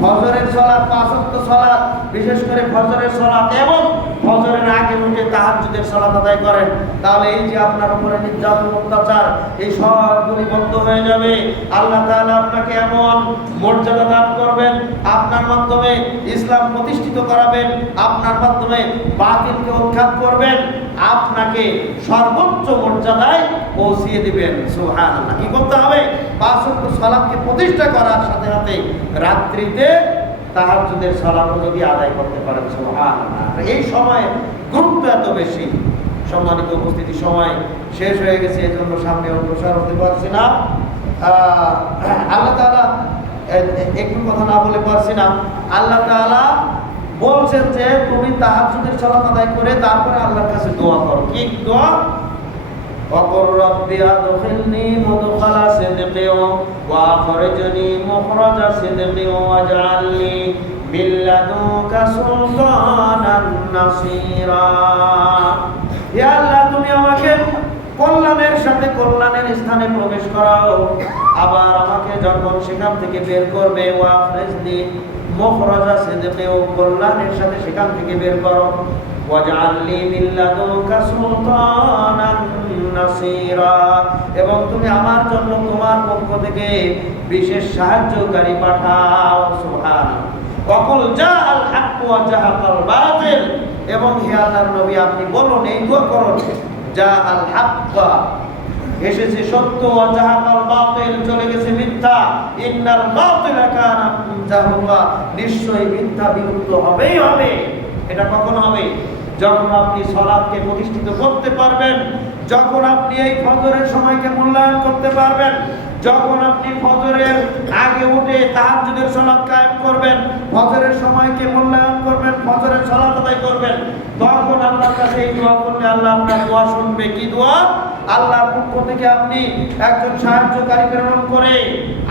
ফজরের সালাত, পাঁচ ওয়াক্ত সালাত, বিশেষ করে ফজরের সালাত এবং ফজরের আগে উঠে তাহাজ্জুদের সালাত আদায় করেন, তাহলে এই যে আপনার উপরে নির্যাতন, অত্যাচার, এই সবগুলি বন্ধ হয়ে যাবে। আল্লাহ তাআলা আপনাকে এমন মর্যাদা দান করবেন, আপনার মাধ্যমে ইসলাম প্রতিষ্ঠিত করাবেন, আপনার মাধ্যমে বাতিলকে উৎখাত করবেন, আপনাকে সর্বোচ্চ মর্যাদায় পৌঁছিয়ে দিবেন। সুবহানাল্লাহ। কি করতে হবে? পাঁচ ওয়াক্ত সালাতকে প্রতিষ্ঠা করার সাথে সাথে রাত্রিতে তাহাজ্জুদের সালাতও যদি আদায় করতে পারেন। সুবহানাল্লাহ। এই সময় গুরুত্ব এত বেশি। সম্মানিত উপস্থিতি, সময় শেষ হয়ে গেছে, এজন্য সামনে অগ্রসর হতে পারছি না। আল্লাহ তাআলা একটু কথা না বলে পারছি না। আল্লাহ তাআলা বলছেন যে তুমি তাহাজ্জুদের সালাত আদায় করে তারপরে আল্লাহর কাছে দোয়া করো। কি দোয়া? وقل رب أدخلني مدخل صدق وأخرجني مخرج صدق واجعل لي من لدنك سلطانا نصيرا। হে আল্লাহ, তুমি আমাকে কল্যাণের সাথে কল্যাণের স্থানে প্রবেশ করাও, আবার আমাকে যখন সেখান থেকে বের করবে ওয়াখরিজনি মুখরাজা সিদকি, ও কল্যাণের সাথে সেখান থেকে বের করো। ওয়াজআল লি মিন লাদুনকা সুলতানান নাসীরা, এবং তুমি আমার জন্য তোমার পক্ষ থেকে বিশেষ সাহায্যকারী পাঠাও। সুবহানাল্লাহ। ওয়াকুল জাআল হক ওয়া জাহাকাল বাতিল, এবং হে আল্লাহর নবী আপনি বলুন, এই দোয়া করুন, জাআল হক, এসেছে সত্য, ওয়া জাহাকাল বাতিল, চলে গেছে মিথ্যা, ইন্নাল বাতিলা কানা জাহুকা, নিশ্চয়ই মিথ্যা বিলুপ্ত হবেই হবে। এটা কখন হবে? যখন আপনি সালাতকে প্রতিষ্ঠিত করতে পারবেন, যখন আপনি এই ফজরের সময়কে মূল্যায়ন করতে পারবেন, যখন আপনি ফজরের আগে উঠে তাহাজ্জুদের সালাত কায়েম করবেন, ফজরের সময়কে মূল্যায়ন করবেন, ফজরের সালাত আদায় করবেন, তখন আল্লাহর কাছে এই দোয়া করলে আল্লাহ আপনার দোয়া শুনবে। কি দোয়া? আল্লাহর পক্ষ থেকে আপনি একজন সাহায্যকারী প্রেরণ করে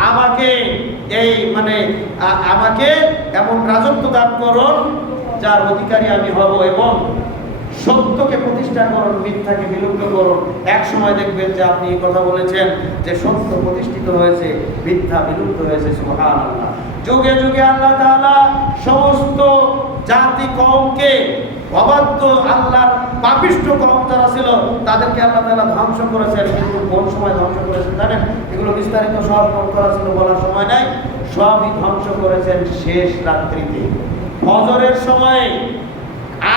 আমাকে আমাকে এমন রাজত্ব দান করুন যার অধিকারী আমি হব, এবং সত্যকে প্রতিষ্ঠা করুন, মিথ্যাকে বিলুপ্ত করুন। এক সময় দেখবেন যে আপনি এই কথা বলেছেন যে সত্য প্রতিষ্ঠিত হয়েছে, মিথ্যা বিলুপ্ত হয়েছে। সুবহানাল্লাহ। যুগে যুগে আল্লাহ তাআলা সমস্ত জাতি কওমকে, অবাধ্য আল্লাহর পাপিষ্ঠ কওম যারা ছিল তাদেরকে আল্লাহ তাআলা ধ্বংস করেছেন। কিন্তু কোন সময় ধ্বংস করেছেন জানেন? এগুলো বিস্তারিত সব নোট করা ছিল, বলার সময় নাই। সবই ধ্বংস করেছেন শেষ রাত্রিতে, ফজরের সময়ে।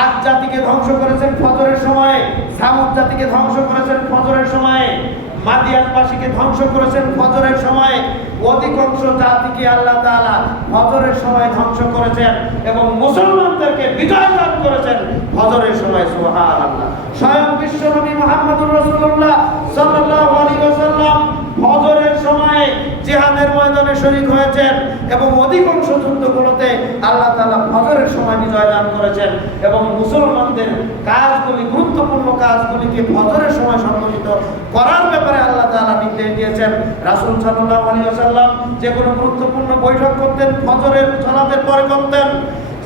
আদ জাতিকে ধ্বংস করেছেন ফজরের সময়ে, সামুদ জাতিকে ধ্বংস করেছেন ফজরের সময়ে, মাদিয়ানবাসীকে ধ্বংস করেছেন ফজরের সময়ে। অধিকাংশ জাতিকে আল্লাহ তাআলা ফজরের সময় ধ্বংস করেছেন এবং মুসলমানদেরকে বিজয় দান করেছেন ফজরের সময়। সুবহানাল্লাহ। স্বয়ং বিশ্বনবী মুহাম্মদুর রাসূলুল্লাহ সাল্লাল্লাহু আলাইহি ওয়াসাল্লাম ফজরের সময়ে জিহাদের ময়দানে শরীক হয়েছেন এবং অধিকাংশ যুদ্ধগুলোতে আল্লাহ তাআলা ফজরের সময় বিজয় দান করেছেন, এবং মুসলমানদের কাজগুলি, গুরুত্বপূর্ণ কাজগুলিকে ফজরের সময় সংগঠিত করার ব্যাপারে আল্লাহ তাআলা নির্দেশ দিয়েছেন। রাসূল সাল্লাল্লাহু আলাইহি ওয়াসাল্লাম যে কোনো গুরুত্বপূর্ণ বৈঠক করতেন ফজরের সালাতের পরে করতেন।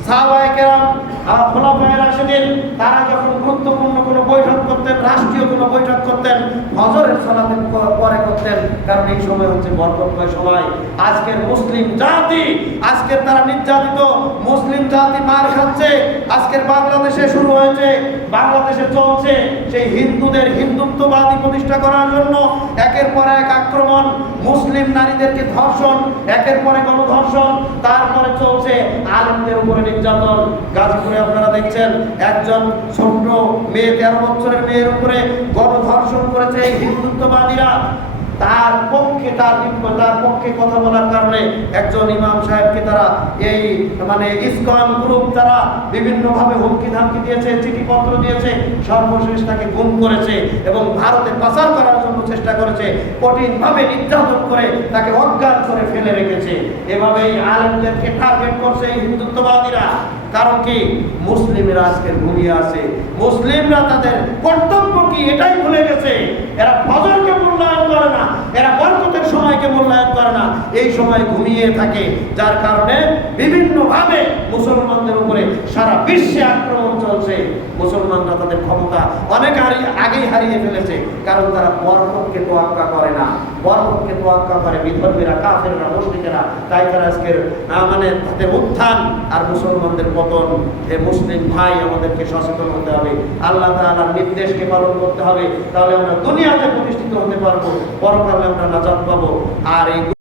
সাহাবায়ে কেরাম, খোলাফায়ে রাশিদিন, তারা যখন গুরুত্বপূর্ণ কোনো বৈঠক করতেন, রাষ্ট্রীয় কোনো বৈঠক করতেন, ফজরের সালাতের পরে করতেন, কারণ এই সময় হচ্ছে বরকতময় সময়। আজকের মুসলিম জাতি, আজকের তারা নির্যাতিত মুসলিম জাতি মার খাচ্ছে। আজকের বাংলাদেশে শুরু হয়েছে, বাংলাদেশে চলছে সেই হিন্দুদের হিন্দুত্ববাদী প্রতিষ্ঠা করার জন্য একের পর এক আক্রমণ, মুসলিম নারীদেরকে ধর্ষণ, একের পরে গণধর্ষণ, তারপরে চলছে আলেমদের উপরে নির্যাতন। গাজীপুরে আপনারা দেখছেন একজন ছোট্ট মেয়ে, 13 বছরের মেয়ের উপরে গণধর্ষণ করেছে এই হিন্দুত্ববাদীরা। তার পক্ষে কথা বলার কারণে একজন ইমাম সাহেবকে তারা এই মানে ইসকন গ্রুপ তারা বিভিন্নভাবে হুমকি ধামকি দিয়েছে, চিঠিপত্র দিয়েছে, সর্বশেষ তাকে গুম করেছে এবং ভারতে পাচার করার জন্য চেষ্টা করেছে, কঠিনভাবে নির্যাতন করে তাকে অজ্ঞান করে ফেলে রেখেছে। এভাবেই আলেমদেরকে টার্গেট করছে এই হিন্দুত্ববাদীরা। কারণ কি? মুসলিমরা আজকে ঘুমিয়ে আছে, মুসলিমরা তাদের কর্তব্য কি এটাই ভুলে গেছে। এরা ফজরকে মূল্যায়ন করে না, এরা বরকতের সময়কে মূল্যায়ন করে না, এই সময় ঘুমিয়ে থাকে, যার কারণে বিভিন্নভাবে মুসলমানদের উপরে সারা বিশ্বে আক্রমণ চলছে। মুসলমানরা তাদের ক্ষমতা অনেক আগেই হারিয়ে ফেলেছে, কারণ তারা বরকতকে তোয়াক্কা করে না, বরকতকে তোয়াক্কা করে বিধর্মীরা, কাফেররা, মুশরিকেরা। তাই তারা আজকের মানে তাদের উত্থান আর মুসলমানদের পতন। হে মুসলিম ভাই, আমাদেরকে সচেতন হতে হবে, আল্লাহ তাআলার নির্দেশকে পালন করতে হবে, তাহলে আমরা দুনিয়াতে প্রতিষ্ঠিত হতে পারবো, পরকালে আমরা নাজাত পাবো। আর এই